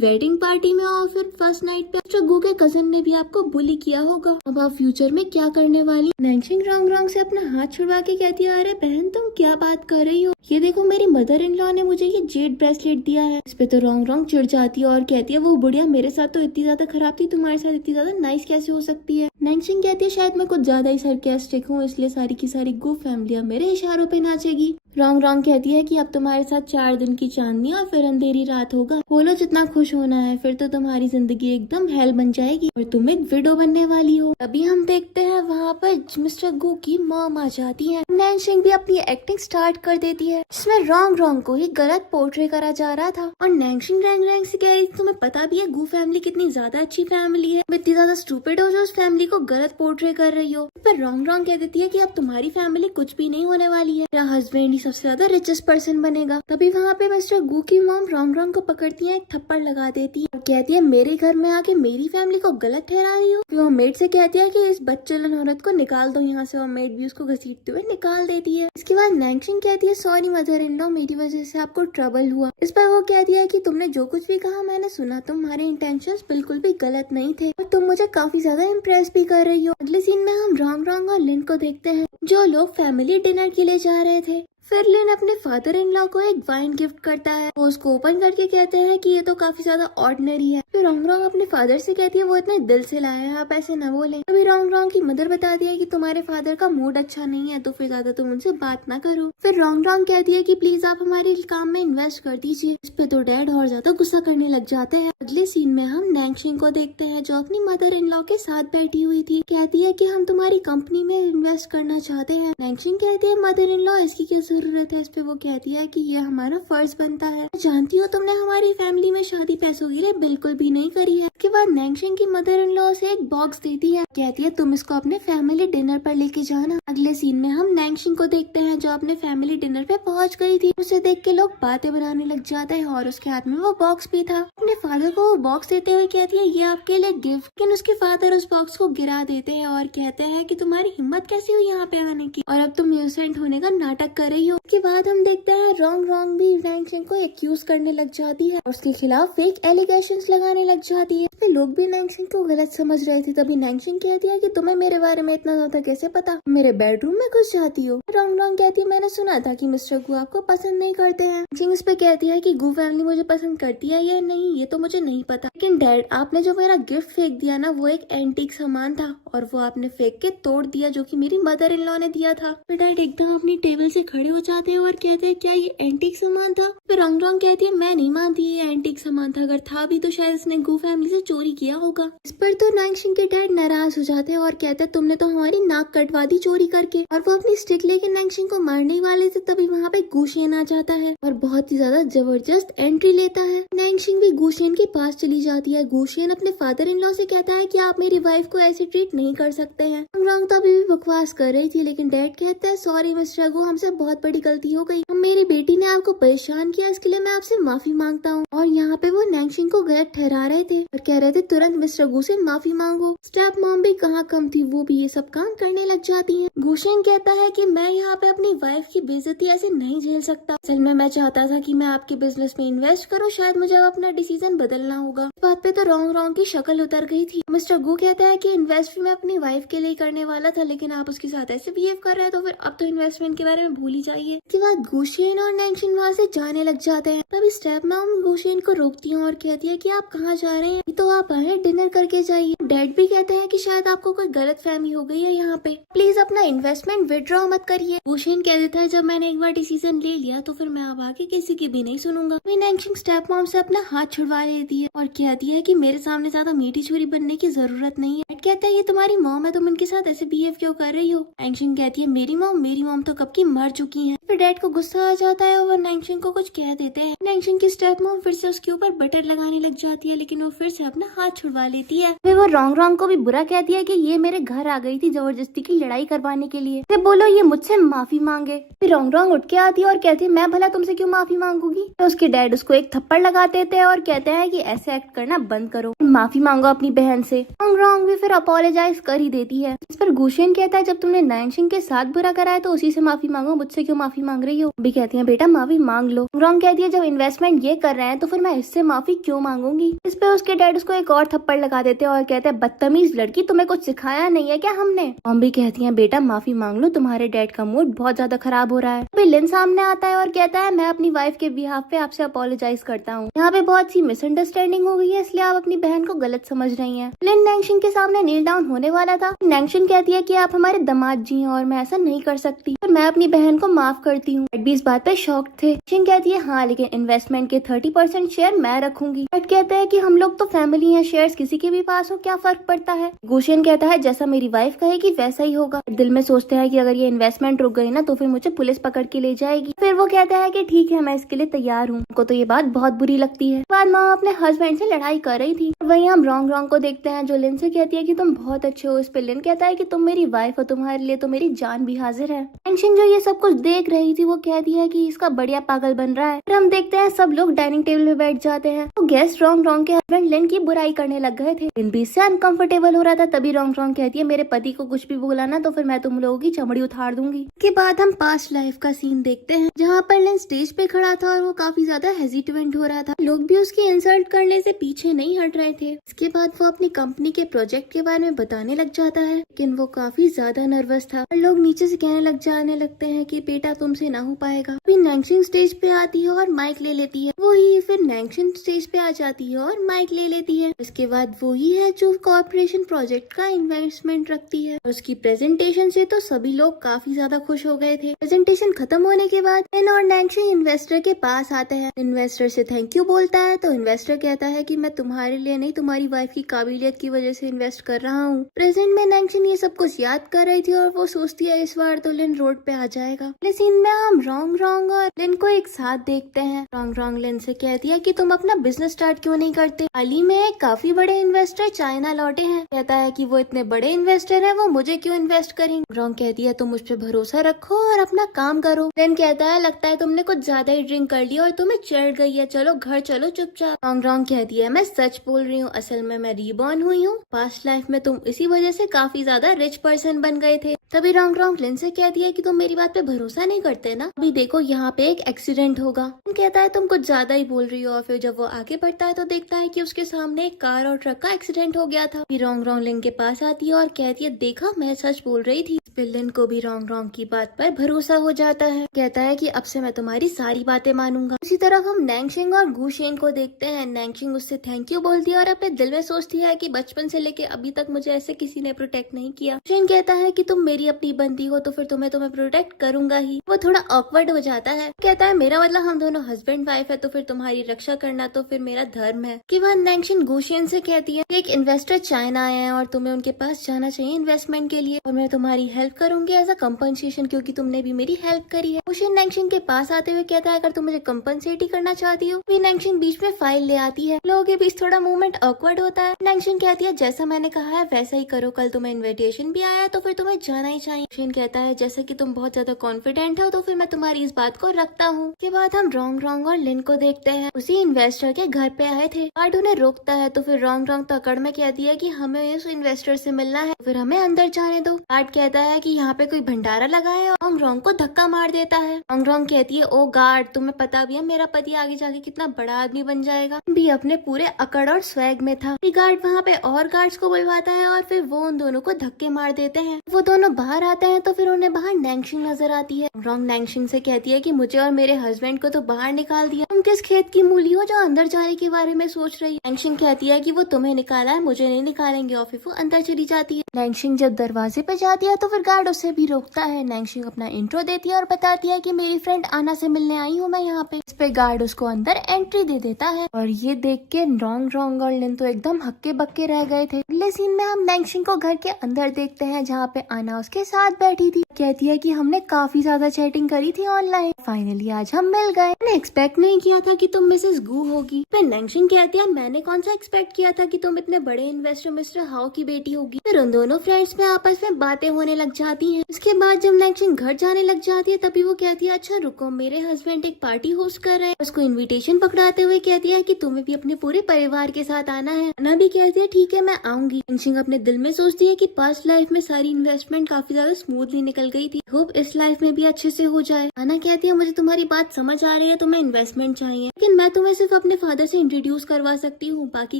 वेडिंग पार्टी में और फिर फर्स्ट नाइट पे चग्गू के कजन ने भी आपको बुली किया होगा, अब आप फ्यूचर में क्या करने वाली। नैंगशिंग रॉन्ग से अपना हाथ छुड़वा के कहती है अरे बहन तुम क्या बात कर रही हो, ये देखो मेरी मदर इन लॉ ने मुझे ये जेड ब्रेसलेट दिया है। इस पे तो रॉन्ग चिढ़ जाती है और कहती है वो बुढ़िया मेरे साथ तो इतनी ज्यादा खराब थी, तुम्हारे साथ इतनी ज्यादा नाइस कैसे हो सकती है। नैंगशिंग कहती है शायद मैं कुछ ज्यादा ही सरकास्टिक हूँ, इसलिए सारी की सारी गो फैमिलियां मेरे इशारों पे नाचेगी। रॉन्ग कहती है कि अब तुम्हारे साथ 4 दिन की चांदनी और फिर अंधेरी रात होगा, बोलो जितना खुश होना है, फिर तो तुम्हारी जिंदगी एकदम हेल बन जाएगी और तुम एक विडो बनने वाली हो। अभी हम देखते हैं वहाँ पर मिस्टर गू की मॉम आ जाती है। नैंगशिंग भी अपनी एक्टिंग स्टार्ट कर देती है जिसमें रॉन्ग को ही गलत पोर्ट्रे करा जा रहा था और नैंगशिंग रैंग से कह रही थी तुम्हें पता भी है गू फैमिली कितनी ज्यादा अच्छी फैमिली है, इतनी ज्यादा स्टूपिड हो जो उस फैमिली को गलत पोर्ट्रे कर रही हो। फिर रॉन्ग कह देती है कि अब तुम्हारी फैमिली कुछ भी नहीं होने वाली है, मेरा हस्बैंड ही सबसे ज्यादा रिचेस्ट पर्सन बनेगा। तभी वहाँ पे मिस्टर गू की मॉम रॉन्ग को पकड़ती है, एक थप्पड़ लगा देती है और कहती है मेरे घर में आके मेरी फैमिली को गलत ठहरा रही हो। फिर वो मेड से कहती है कि इस बच्चेलन औरत को निकाल दो यहाँ से और मेड भी उसको घसीटते हुए निकाल देती है। इसके बाद नैंगशिंग कहती है सॉरी मदर इन लॉ, मेरी वजह से आपको ट्रबल हुआ। इस पर वो कहती है कि तुमने जो कुछ भी कहा मैंने सुना, तुम्हारे इंटेंशंस बिल्कुल भी गलत नहीं थे और तुम मुझे काफी ज्यादा इम्प्रेस भी कर रही हो। अगले सीन में हम रॉन्ग और लिन को देखते हैं जो लोग फैमिली डिनर के लिए जा रहे थे। फिर लिन अपने फादर इन लॉ को एक वाइन गिफ्ट करता है, वो उसको ओपन करके कहते हैं कि ये तो काफी ज्यादा ऑर्डिनरी है। फिर रॉन्ग अपने फादर से कहती है वो इतने दिल से लाया है, आप ऐसे न बोले। अभी रॉन्ग की मदर बताती है कि तुम्हारे फादर का मूड अच्छा नहीं है तो फिर ज्यादा तुम उनसे बात ना करो। फिर रॉन्ग कहती है कि प्लीज आप हमारे काम में इन्वेस्ट कर दीजिए। इस पे तो डैड और ज्यादा गुस्सा करने लग जाते हैं। अगले सीन में हम नैंगशिंग को देखते हैं जो अपनी मदर इन लॉ के साथ बैठी हुई थी, कहती है कि हम तुम्हारी कंपनी में इन्वेस्ट करना चाहते हैं। नैंगशिंग कहती है मदर इन लॉ इसकी क्या जरूरत है। इस पे वो कहती है कि ये हमारा फर्ज बनता है, जानती हो तुमने हमारी फैमिली में शादी पैसों के लिए बिल्कुल भी नहीं करी है। इसके बाद नैंगशिंग की मदर इन लॉ से एक बॉक्स देती है, कहती है तुम इसको अपने फैमिली डिनर पर लेके जाना। अगले सीन में हम नैंगशिंग को देखते हैं जो अपने फैमिली डिनर पे पहुंच गई थी। उसे देख के लोग बातें बनाने लग जाते हैं और उसके हाथ में वो बॉक्स भी था। अपने फादर को वो बॉक्स देते हुए कहती है ये आपके लिए गिफ्ट, लेकिन उसके फादर उस बॉक्स को गिरा देते हैं और कहते हैं कि तुम्हारी हिम्मत कैसी हुई यहाँ पे आने की और अब तुम इनोसेंट होने का नाटक कर रही हो। उसके बाद हम देखते हैं रॉन्ग भी नैंगशिंग को एक्यूज करने लग जाती है और उसके खिलाफ फेक एलिगेशंस लगाने लग जाती है। लोग भी नैंगशिंग को गलत समझ रहे थे। तभी नैंगशिंग कहती है कि तुम्हें मेरे बारे में इतना ज्यादा कैसे पता, मेरे बेडरूम में घुस जाती हो। रॉन्ग कहती है मैंने सुना था कि मिस्टर गू आपको पसंद नहीं करते हैं। नैंगशिंग इस पे कहती है कि गू फैमिली मुझे पसंद करती है या नहीं ये तो मुझे नहीं पता, लेकिन डैड आपने जो मेरा गिफ्ट फेंक दिया ना वो एक एंटीक सामान था और वो आपने फेंक के तोड़ दिया जो कि मेरी मदर इन लॉ ने दिया था। फिर डैड एकदम अपनी टेबल से खड़े हो जाते हैं और कहते हैं क्या ये एंटीक सामान था। फिर रॉन्ग कहती है मैं नहीं मानती ये एंटीक सामान था, अगर था भी तो शायद इसने गू फैमिली से चोरी किया होगा। इस पर तो नैंगशिंग के डैड नाराज हो जाते हैं और कहते हैं तुमने तो हमारी नाक कटवा दी चोरी करके, और वो अपनी स्टिक लेके नैंगशिंग को मारने ही वाले थे। तभी वहाँ पे गुशियन आ जाता है और बहुत ही ज्यादा जबरदस्त एंट्री लेता है। नैंगशिंग भी गुशियन के पास चली जाती है। गुशियन अपने फादर इन लॉ से कहता है कि आप मेरी वाइफ को ऐसे ट्रीट नहीं कर सकते हैं। रॉन्ग तो अभी भी बकवास कर रही थी लेकिन डैड कहता है सॉरी मिस्टर गो, हमसे बहुत बड़ी गलती हो गई, मेरी बेटी ने आपको परेशान किया, इसके लिए मैं आपसे माफी मांगता हूँ। और यहाँ पे वो नैंगशिंग को गलत ठहरा रहे थे और कह रहे थे तुरंत मिस्टर गू से माफी मांगो। स्टेप मॉम भी कहाँ कम थी, वो भी ये सब काम करने लग जाती है। गुशियन कहता है कि मैं यहाँ पे अपनी वाइफ की बेइज्जती ऐसे नहीं झेल सकता, असल में मैं चाहता था कि मैं आपके बिजनेस में इन्वेस्ट करूँ, शायद मुझे अब अपना डिसीजन बदलना होगा। इस बात पे तो रॉन्ग की शक्ल उतर गई थी। मिस्टर गू कहता है कि इन्वेस्ट भी मैं अपनी वाइफ के लिए करने वाला था लेकिन आप उसके साथ ऐसे बिहेव कर रहे हैं तो फिर अब तो इन्वेस्टमेंट के बारे में भूल ही जाइए। इसके बाद गुशियन और नैंगशिंग वहाँ से जाने लग जाते हैं। तभी स्टेप मॉम गुशियन को रोकती है और कहती है कि आप कहाँ जा रहे हैं, तो आप आए डिनर करके जाइए। डैड भी कहते हैं कि शायद आपको कोई गलत फहमी हो गई है यहाँ पे, प्लीज अपना इन्वेस्टमेंट विड्रॉ मत करिए। गुशियन कह देता है जब मैंने एक बार डिसीजन ले लिया तो फिर मैं अब आगे किसी की भी नहीं सुनूंगा। नैंगशिंग स्टेप मॉम से अपना हाथ छुड़वा लेती है और कहती है कि मेरे सामने ज्यादा मीठी छुरी बनने की जरूरत नहीं है। डैड कहता है ये तुम्हारी मॉम है, तुम इनके साथ ऐसे बिहेव क्यों कर रही हो। नैंगशिंग कहती है मेरी मॉम तो कब की मर चुकी है। फिर डैड को गुस्सा आ जाता है और नैंगशिंग को कुछ कह देते हैं। नैंगशिंग की स्टेप मॉम फिर से उसके ऊपर बटर लगाने लग जाती है लेकिन वो फिर से अपना हाथ छुड़वा लेती है। फिर वो रोंग रोंग को भी बुरा कहती है कि ये मेरे घर आ गई थी जबरदस्ती की लड़ाई करवाने के लिए, फिर बोलो ये मुझसे माफी मांगे। फिर रोंग रोंग उठ के आती है और कहती है मैं भला तुमसे क्यों माफी मांगूंगी। तो उसके डैड उसको एक थप्पड़ लगा देते हैं और कहते हैं कि ऐसे एक्ट करना बंद करो, माफी मांगो अपनी बहन से। रोंग रोंग भी फिर अपोलोजाइज कर ही देती है। इस पर गुशेन कहता है जब तुमने नैंगशिंग के साथ बुरा करा है तो उसी से माफी मांगो, मुझसे क्यों माफी मांग रही हो। भी कहती है बेटा माफी मांग लो। रोंग कहती है जब इन्वेस्टमेंट ये कर रहे हैं तो फिर मैं इससे माफी क्यों मांगूंगी। इस पे उसके डैड उसको एक और थप्पड़ लगा देते हैं और कहते हैं बदतमीज लड़की, तुम्हें कुछ सिखाया नहीं है क्या हमने। मॉम भी कहती है बेटा माफी मांग लो, तुम्हारे डैड का मूड बहुत ज्यादा खराब हो रहा है। फिर लिन सामने आता है और कहता है मैं अपनी वाइफ के बिहाफ पे आपसे अपोलोजाइज करता हूँ, यहाँ पे बहुत सी मिसअंडरस्टैंडिंग हो गई है इसलिए आप अपनी बहन को गलत समझ रही हैं। लिन नैंगशिंग के सामने नील डाउन होने वाला था। नैंगशिंग कहती है कि आप हमारे दामाद जी हैं और मैं ऐसा नहीं कर सकती और मैं अपनी बहन को माफ करती हूँ। बट भी इस बात पे शॉक थे। शिंग कहती है हाँ लेकिन इन्वेस्टमेंट के 30% शेयर मैं रखूंगी। बट कहते हैं कि हम लोग तो फैमिली हैं, शेयर्स किसी के भी पास हो क्या फर्क पड़ता है। गुशेन कहता है जैसा मेरी वाइफ कहेगी वैसा ही होगा। दिल में सोचते हैं कि अगर ये इन्वेस्टमेंट रुक गई ना तो फिर मुझे पुलिस पकड़ के ले जाएगी। फिर वो कहता है कि ठीक है मैं इसके लिए तैयार हूँ। उनको तो ये बात बहुत बुरी लगती है। बाद माँ अपने हस्बैंड से लड़ाई कर रही थी। वहीं हम रोंग रोंग को देखते हैं जो लिन से कहती है कि तुम बहुत अच्छे हो। इस पे लिन कहता है कि तुम मेरी वाइफ हो, तुम्हारे लिए तो मेरी जान भी हाजिर है। नैंगशिंग जो ये सब कुछ देख रही थी वो कहती है कि इसका बढ़िया पागल बन रहा है। फिर हम देखते हैं सब लोग डाइनिंग टेबल पे बैठ जाते हैं। तो गेस्ट रोंग रोंग के हस्बैंड लिन की बुराई करने लग गए थे। लिन भी इससे अनकंफर्टेबल हो रहा था। तभी रोंग रोंग कहती है मेरे पति को कुछ भी बोला ना तो फिर मैं तुम लोगों की चमड़ी उतार दूंगी। इसके बाद हम पास्ट लाइफ का सीन देखते हैं जहाँ पर लिन स्टेज पे खड़ा था और वो काफी ज्यादा हेजिटेंट हो रहा था। लोग भी उसकी इंसल्ट करने से पीछे नहीं हट रहे थे। इसके बाद वो अपनी कंपनी के प्रोजेक्ट के बारे में बताने लग जाता है लेकिन वो काफी ज्यादा नर्वस था और लोग नीचे से कहने लग जाने लगते हैं कि बेटा तुमसे ना हो पाएगा। फिर नैंगशिंग स्टेज पे आती है और माइक ले लेती है। वही फिर नैंगशिंग स्टेज पे आ जाती है और माइक ले लेती है। इसके बाद वो ही है जो कॉर्पोरेशन प्रोजेक्ट का इन्वेस्टमेंट रखती है। उसकी प्रेजेंटेशन से तो सभी लोग काफी ज्यादा खुश हो गए थे। प्रेजेंटेशन खत्म होने के बाद लिन और नैंगशिंग इन्वेस्टर के पास आते हैं। इन्वेस्टर से थैंक यू बोलता है तो इन्वेस्टर कहता है कि मैं तुम्हारे लिए नहीं तुम्हारी वाइफ की काबिलियत की वजह से इन्वेस्ट कर रहा हूँ। प्रेजेंट में नैंगशिंग ये सब कुछ याद कर रही थी और वो सोचती है इस बार तो लिन रोड पे आ जाएगा। लेकिन में हम रोंग रोंग और लिन को एक साथ देखते हैं। रोंग रोंग लिन से कहती है कि तुम अपना बिजनेस स्टार्ट क्यों नहीं करते। हाल ही में एक काफी बड़े इन्वेस्टर चाइना लौटे हैं। कहता है कि वो इतने बड़े इन्वेस्टर हैं, वो मुझे क्यों इन्वेस्ट करेंगे। रोंग कहती है तुम मुझ पे भरोसा रखो और अपना काम करो। लिन कहता है लगता है तुमने कुछ ज्यादा ही ड्रिंक कर लिया और तुम्हें चढ़ गई है, चलो घर चलो चुपचाप। रोंग रोंग कहती है मैं सच बोल रही हूँ, असल में मैं रीबॉर्न हुई हूँ। पास्ट लाइफ में तुम इसी वजह से काफी ज्यादा रिच पर्सन बन गए थे। तभी रोंग रोंग लिन से कहती है कि तुम मेरी बात पे भरोसा नहीं करते ना, अभी देखो यहाँ पे एक एक्सीडेंट होगा। लिन कहता है तुम कुछ ज्यादा ही बोल रही हो और फिर जब वो आगे बढ़ता है तो देखता है कि उसके सामने एक कार और ट्रक का एक्सीडेंट हो गया था। फिर रोंग रोंग लिन के पास आती है और कहती है देखा मैं सच बोल रही थी। फिर लिन को भी रोंग रोंग की बात पर भरोसा हो जाता है। कहता है कि अब से मैं तुम्हारी सारी बातें मानूंगा। उसी तरफ हम नैंगशिंग और गुशेन को देखते हैं। नैंगशिंग उससे थैंक यू बोलती है और अपने दिल में सोचती है कि बचपन से लेके अभी तक मुझे ऐसे किसी ने प्रोटेक्ट नहीं किया। गुशेन कहता है कि तुम मेरी अपनी बंदी हो तो फिर तुम्हें प्रोटेक्ट करूंगा ही। वो थोड़ा ऑकवर्ड हो जाता है। कहता है मेरा मतलब हम दोनों हस्बैंड वाइफ है तो फिर तुम्हारी रक्षा करना तो फिर मेरा धर्म है। कि वह नैंगशिंग गुशेन से कहती है एक इन्वेस्टर चाइना आए हैं और तुम्हें उनके पास जाना चाहिए इन्वेस्टमेंट के लिए और मैं तुम्हारी हेल्प करूंगी एज अ कंपनसेशन क्योंकि तुमने भी मेरी हेल्प करी है। गुशेन नैंगशिंग के पास आते हुए कहता है अगर तुम मुझे कंपनसेट ही करना चाहती हो। फिर नैंगशिंग बीच में फाइल ले आती है। लोगों के बीच थोड़ा मूवमेंट ऑकवर्ड होता है। नैंगशिंग कहती है जैसा मैंने कहा है वैसा ही करो, कल तुम्हें इन्विटेशन भी आया तो फिर तुम्हें जाना ही चाहिए। गुशेन कहता है जैसे कि तुम बहुत ज्यादा कॉन्फिडेंट हो तो फिर मैं तुम्हारी इस बात को रखता हूँ। के बाद हम रोंग रोंग और लिन को देखते हैं। उसी इन्वेस्टर के घर पे आए थे। गार्ड उन्हें रोकता है तो फिर रोंग रोंग तो अकड़ में कहती है कि हमें उस इन्वेस्टर से मिलना है, फिर हमें अंदर जाने दो। गार्ड कहता है कि यहाँ पे कोई भंडारा लगा है और रोंग रोंग को धक्का मार देता है। रोंग रोंग कहती है ओ गार्ड तुम्हें पता भी है मेरा पति आगे जाके कितना बड़ा आदमी बन जाएगा। भी अपने पूरे अकड़ और स्वैग में था। गार्ड वहाँ पे और गार्ड्स को बुलवाता है और फिर वो उन दोनों को धक्के मार देते हैं। वो दोनों बाहर आते हैं तो फिर उन्हें बाहर नैंगशिंग नजर आती है। रोंग नैंगशिंग से कहती है कि मुझे और मेरे हस्बैंड को तो बाहर निकाल दिया, तुम किस खेत की मूली हो जो अंदर जाने के बारे में सोच रही है। नैंगशिंग कहती है कि वो तुम्हें निकाला है, मुझे नहीं निकालेंगे और फिर वो अंदर चली जाती है। नैंगशिंग जब दरवाजे पे जाती है तो फिर गार्ड उसे भी रोकता है। नैंगशिंग अपना इंट्रो देती है और बताती है कि मेरी फ्रेंड आना से मिलने आई हूँ मैं यहाँ पे। इस पे गार्ड उसको अंदर एंट्री दे देता है और ये देख के रोंग रोंग और लिन तो एकदम हक्के बक्के रह गए थे। अगले सीन में हम नैंगशिंग को घर के अंदर देखते हैं जहाँ पे आना के साथ बैठी थी। कहती है कि हमने काफी ज्यादा चैटिंग करी थी ऑनलाइन, फाइनली आज हम मिल गए। मैंने एक्सपेक्ट नहीं किया था कि तुम मिसेस गू होगी। फिर नैंगशिंग कहती है मैंने कौन सा एक्सपेक्ट किया था कि तुम इतने बड़े इन्वेस्टर मिस्टर हाओ की बेटी होगी। फिर उन दोनों फ्रेंड्स में आपस में बातें होने लग जाती हैं। इसके बाद जब नैंगशिंग घर जाने लग जाती है तभी वो कहती है अच्छा रुको, मेरे हस्बैंड एक पार्टी होस्ट कर रहे हैं। उसको इन्विटेशन पकड़ाते हुए कहती है कि तुम्हें भी अपने पूरे परिवार के साथ आना है। अना भी कहती है ठीक है मैं आऊंगी। नैंगशिंग अपने दिल में सोचती है कि पास्ट लाइफ में सारी इन्वेस्टमेंट काफी ज्यादा स्मूथली निकल गई थी, होप इस लाइफ में भी अच्छे से हो जाए। अना कहती है मुझे तुम्हारी बात समझ आ रही है, तुम्हें इन्वेस्टमेंट चाहिए, लेकिन मैं तुम्हें सिर्फ अपने फादर से इंट्रोड्यूस करवा सकती हूँ, बाकी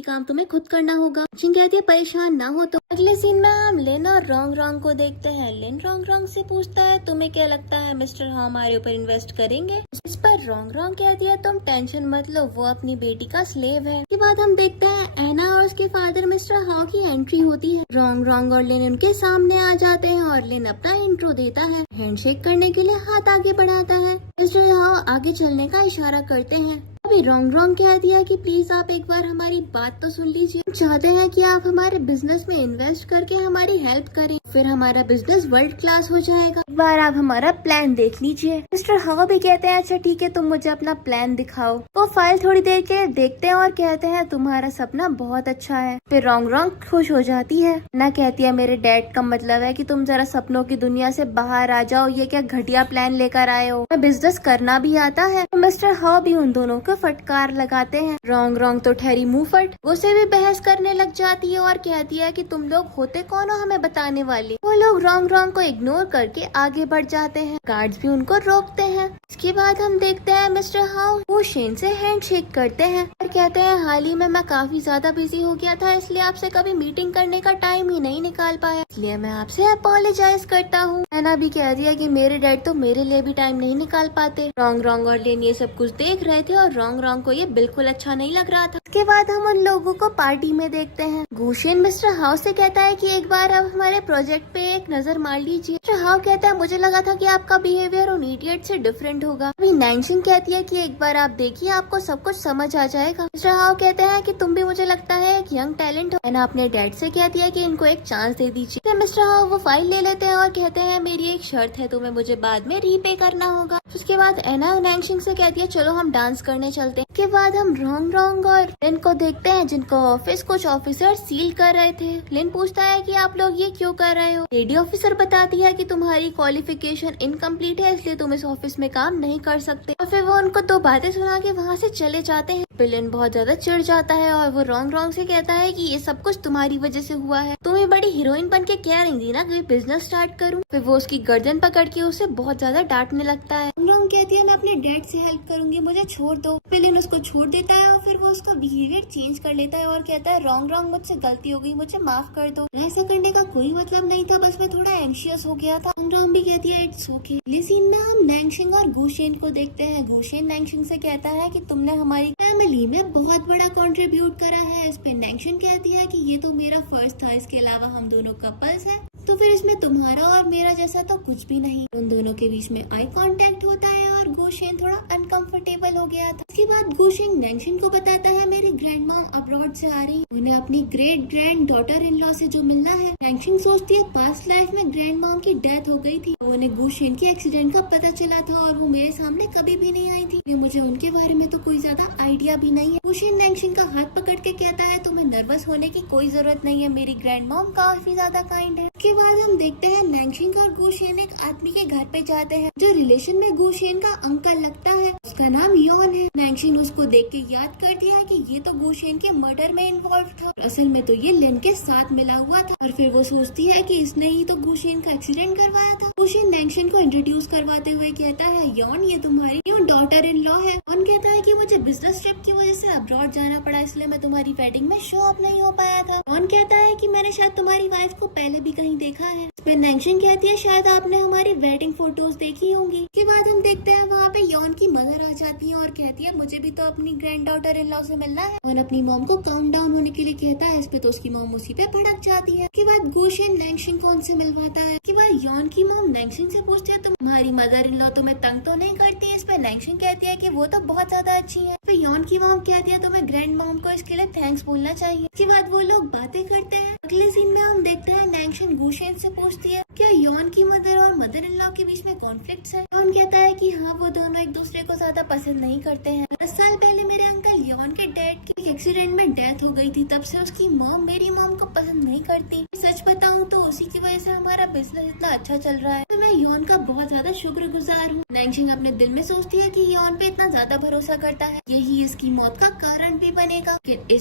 काम तुम्हें खुद करना होगा। नैंगशिंग कहती है परेशान ना हो। तो अगले सीन में हम लिन और रॉन्ग रॉन्ग को देखते हैं। लिन रॉन्ग रॉन्ग से पूछता है तुम्हें क्या लगता है मिस्टर हाओ हमारे ऊपर इन्वेस्ट करेंगे। इस पर रॉन्ग रॉन्ग कहती है तुम टेंशन मत लो, वो अपनी बेटी का स्लेव है। इसके बाद हम देखते हैं एना और उसके फादर मिस्टर हाओ की एंट्री होती है। रॉन्ग रॉन्ग और लिन उनके सामने आ जाते हैं और लिन अपना इंट्रो देता है, हैंडशेक करने के लिए हाथ आगे बढ़ाता है। मिस्टर हाओ आगे चलने का इशारा करते हैं। अभी रॉन्ग रॉन्ग कह दिया कि प्लीज आप एक बार हमारी बात तो सुन लीजिए, हम चाहते हैं कि आप हमारे बिजनेस में इन्वेस्ट करके हमारी हेल्प करें, फिर हमारा बिजनेस वर्ल्ड क्लास हो जाएगा। एक बार आप हमारा प्लान देख लीजिए। मिस्टर हाओ भी कहते हैं अच्छा ठीक है तुम मुझे अपना प्लान दिखाओ। वो फाइल थोड़ी देर के देखते हैं और कहते हैं तुम्हारा सपना बहुत अच्छा है। फिर रॉन्ग रॉन्ग खुश हो जाती है। ना कहती है मेरे डैड का मतलब है कि तुम जरा सपनों की दुनिया से बाहर आ जाओ, ये क्या घटिया प्लान लेकर आए हो, मैं बिजनेस करना भी आता है। तो मिस्टर हाओ भी उन दोनों को फटकार लगाते हैं। रॉन्ग रॉन्ग तो ठहरी मुंह फट, उसे भी बहस करने लग जाती है और कहती है कि तुम लोग होते कौन हो हमें बताने वाले। वो लोग रॉन्ग रॉन्ग को इग्नोर करके आगे बढ़ जाते हैं। गार्ड्स भी उनको रोकते हैं। इसके बाद हम देखते हैं मिस्टर हाओ वो शेन से हैंडशेक करते हैं और कहते हैं हाल ही में मैं काफी ज्यादा बिजी हो गया था, इसलिए आपसे कभी मीटिंग करने का टाइम ही नहीं निकाल पाया, इसलिए मैं आपसे अपोलोजाइज करता हूँ। एना भी कह दिया कि मेरे डैड तो मेरे लिए भी टाइम नहीं निकाल पाते। रॉन्ग रॉन्ग और लिन ये सब कुछ देख रहे थे और रॉन्ग रॉन्ग को ये बिल्कुल अच्छा नहीं लग रहा था। इसके बाद हम उन लोगों को पार्टी में देखते हैं। गुशिन मिस्टर हाओ से कहता है कि एक बार आप हमारे प्रोजेक्ट पे एक नजर मार लीजिए। मिस्टर हाओ कहता है मुझे लगा था कि आपका बिहेवियर उन इडियट से डिफरेंट होगा। अभी नैंगशिंग कहती है कि एक बार आप देखिए आपको सब कुछ समझ आ जाएगा। मिस्टर हाओ कहते हैं कि तुम भी मुझे लगता है एक यंग टैलेंट हो। एना अपने डैड से कहती है कि इनको एक चांस दे दीजिए। फिर मिस्टर हाओ वो फाइल ले लेते हैं और कहते हैं मेरी एक शर्त है, तुम्हें मुझे बाद में रीपे करना होगा। उसके बाद एना नैंगशिंग से कहती है चलो हम डांस करने चलते हैं। उसके बाद हम रॉन्ग रॉन्ग और लिन को देखते हैं जिनको ऑफिस कुछ ऑफिसर सील कर रहे थे। लिन पूछता है कि आप लोग ये क्यों कर रहे हो। लेडी ऑफिसर बताती है कि तुम्हारी क्वालिफिकेशन इनकम्प्लीट है इसलिए तुम इस ऑफिस में काम नहीं कर सकते, और फिर वो उनको दो बातें सुना के वहाँ से चले जाते हैं। लिन बहुत ज्यादा चिढ़ जाता है और वो रॉन्ग रॉन्ग से कहता है कि ये सब कुछ तुम्हारी वजह से हुआ है, तुम्हें बड़ी हीरोइन बन के कह रही थी ना कि बिजनेस स्टार्ट करूँ। फिर वो उसकी गर्दन पकड़ के उसे बहुत ज्यादा डांटने लगता है। रॉन्ग कहती है मैं अपने डैड से हेल्प करूंगी, मुझे छोड़ दो। लिन उसको छोड़ देता है और फिर वो उसका बिहेवियर चेंज कर लेता है और कहता है रॉन्ग रॉन्ग मुझसे गलती हो गई, मुझे माफ कर दो, ऐसा करने का कोई मतलब नहीं था, बस मैं थोड़ा एंशियस हो गया था। रॉन्ग भी कहती है इट्स ओके। इस सीन में हम नैंगशिंग और गुशेन को देखते हैं। गुशेन नैंगशिंग से कहता है कि तुमने हमारी फैमिली में बहुत बड़ा कंट्रीब्यूट करा है। इस पे नैंगशिंग कहती है कि ये तो मेरा फर्स्ट था, इसके अलावा हम दोनों कपल्स हैं, तो फिर इसमें तुम्हारा और मेरा जैसा तो कुछ भी नहीं। उन दोनों के बीच में आई कांटेक्ट होता है और गुशेन थोड़ा अनकंफर्टेबल हो गया था। इसके बाद गुशेन नैंगशिंग को बताता है मेरी ग्रैंड मॉम अब्रॉड से आ रही, उन्हें अपनी great grand daughter in law से जो मिलना है। नैंगशिंग सोचती है पास्ट लाइफ में ग्रैंड मॉम की डेथ हो गई थी, उन्हें गुशेन के एक्सीडेंट का पता चला था और वो मेरे सामने कभी भी नहीं आई थी, मुझे उनके बारे में तो कोई ज्यादा आइडिया भी नहीं है। गुशेन नैंगशिंग का हाथ पकड़ के कहता है तुम्हें नर्वस होने की कोई जरूरत नहीं है, मेरी ग्रैंड मॉम काफी ज्यादा काइंड है। उसके बाद हम देखते हैं नैंगशिंग और गुशेन एक आदमी के घर पे जाते हैं जो रिलेशन में गुशेन का अंकल लगता है, उसका नाम योन है। नैंगशिंग उसको देख के याद करती है कि ये तो गुशेन के मर्डर में इन्वॉल्व था, असल में तो ये लिन के साथ मिला हुआ था, और फिर वो सोचती है कि इसने ही तो गुशेन का एक्सीडेंट करवाया था। गुशेन नैंगशिंग को इंट्रोड्यूस करवाते हुए कहता है योन ये तुम्हारी न्यू डॉटर इन लॉ है। योन कहता है कि मुझे बिजनेस ट्रिप की वजह से अब्रॉड जाना पड़ा, इसलिए मैं तुम्हारी वेडिंग में शो अप नहीं हो पाया था। योन कहता है कि मैंने शायद तुम्हारी वाइफ को पहले भी कहीं देखा है। इस पे नैंगशिंग कहती है शायद आपने हमारी वेडिंग फोटोज देखी होंगी। इसके बाद हम देखते हैं वहाँ पे योन की मदर आ जाती है और कहती है मुझे भी तो अपनी ग्रैंड डॉटर इन लॉ से मिलना है। योन अपनी मॉम को काउंट डाउन होने के लिए कहता है, इस पे तो उसकी मॉम उसी पे भड़क जाती है। इसके बाद गुशेन नैंगशिंग को उनसे मिलवाता है। इसके बाद योन की मॉम नैंगशिंग से पूछती है तुम्हारी मदर इन लॉ तुम्हें तंग तो नहीं करती है। इस पे नैंगशिंग कहती है कि वो तो बहुत ज्यादा अच्छी है। फिर योन की मॉम कहती कहती है तुम्हें ग्रैंड मॉम को इसके लिए थैंक्स बोलना चाहिए। इसके बाद वो लोग बातें करते हैं। अगले सीन में हम देखते हैं नैंगशिन गुशेन से पूछती है क्या यॉन की मदर और मदर इन लॉ के बीच में कॉन्फ्लिक्ट्स है। यॉन कहता है कि हाँ वो दोनों एक दूसरे को ज्यादा पसंद नहीं करते हैं। 10 साल पहले मेरे अंकल यॉन के डैड की एक्सीडेंट में डेथ हो गई थी, तब से उसकी मॉम मेरी मॉम को पसंद नहीं करती। सच बताऊं तो उसी की वजह से हमारा बिजनेस इतना अच्छा चल रहा है, तो मैं यॉन का बहुत ज्यादा शुक्रगुजार हूँ। नैंगशिन अपने दिल में सोचती है कि यॉन पे इतना ज्यादा भरोसा करता है, यही इसकी मौत का कारण भी बनेगा। लेकिन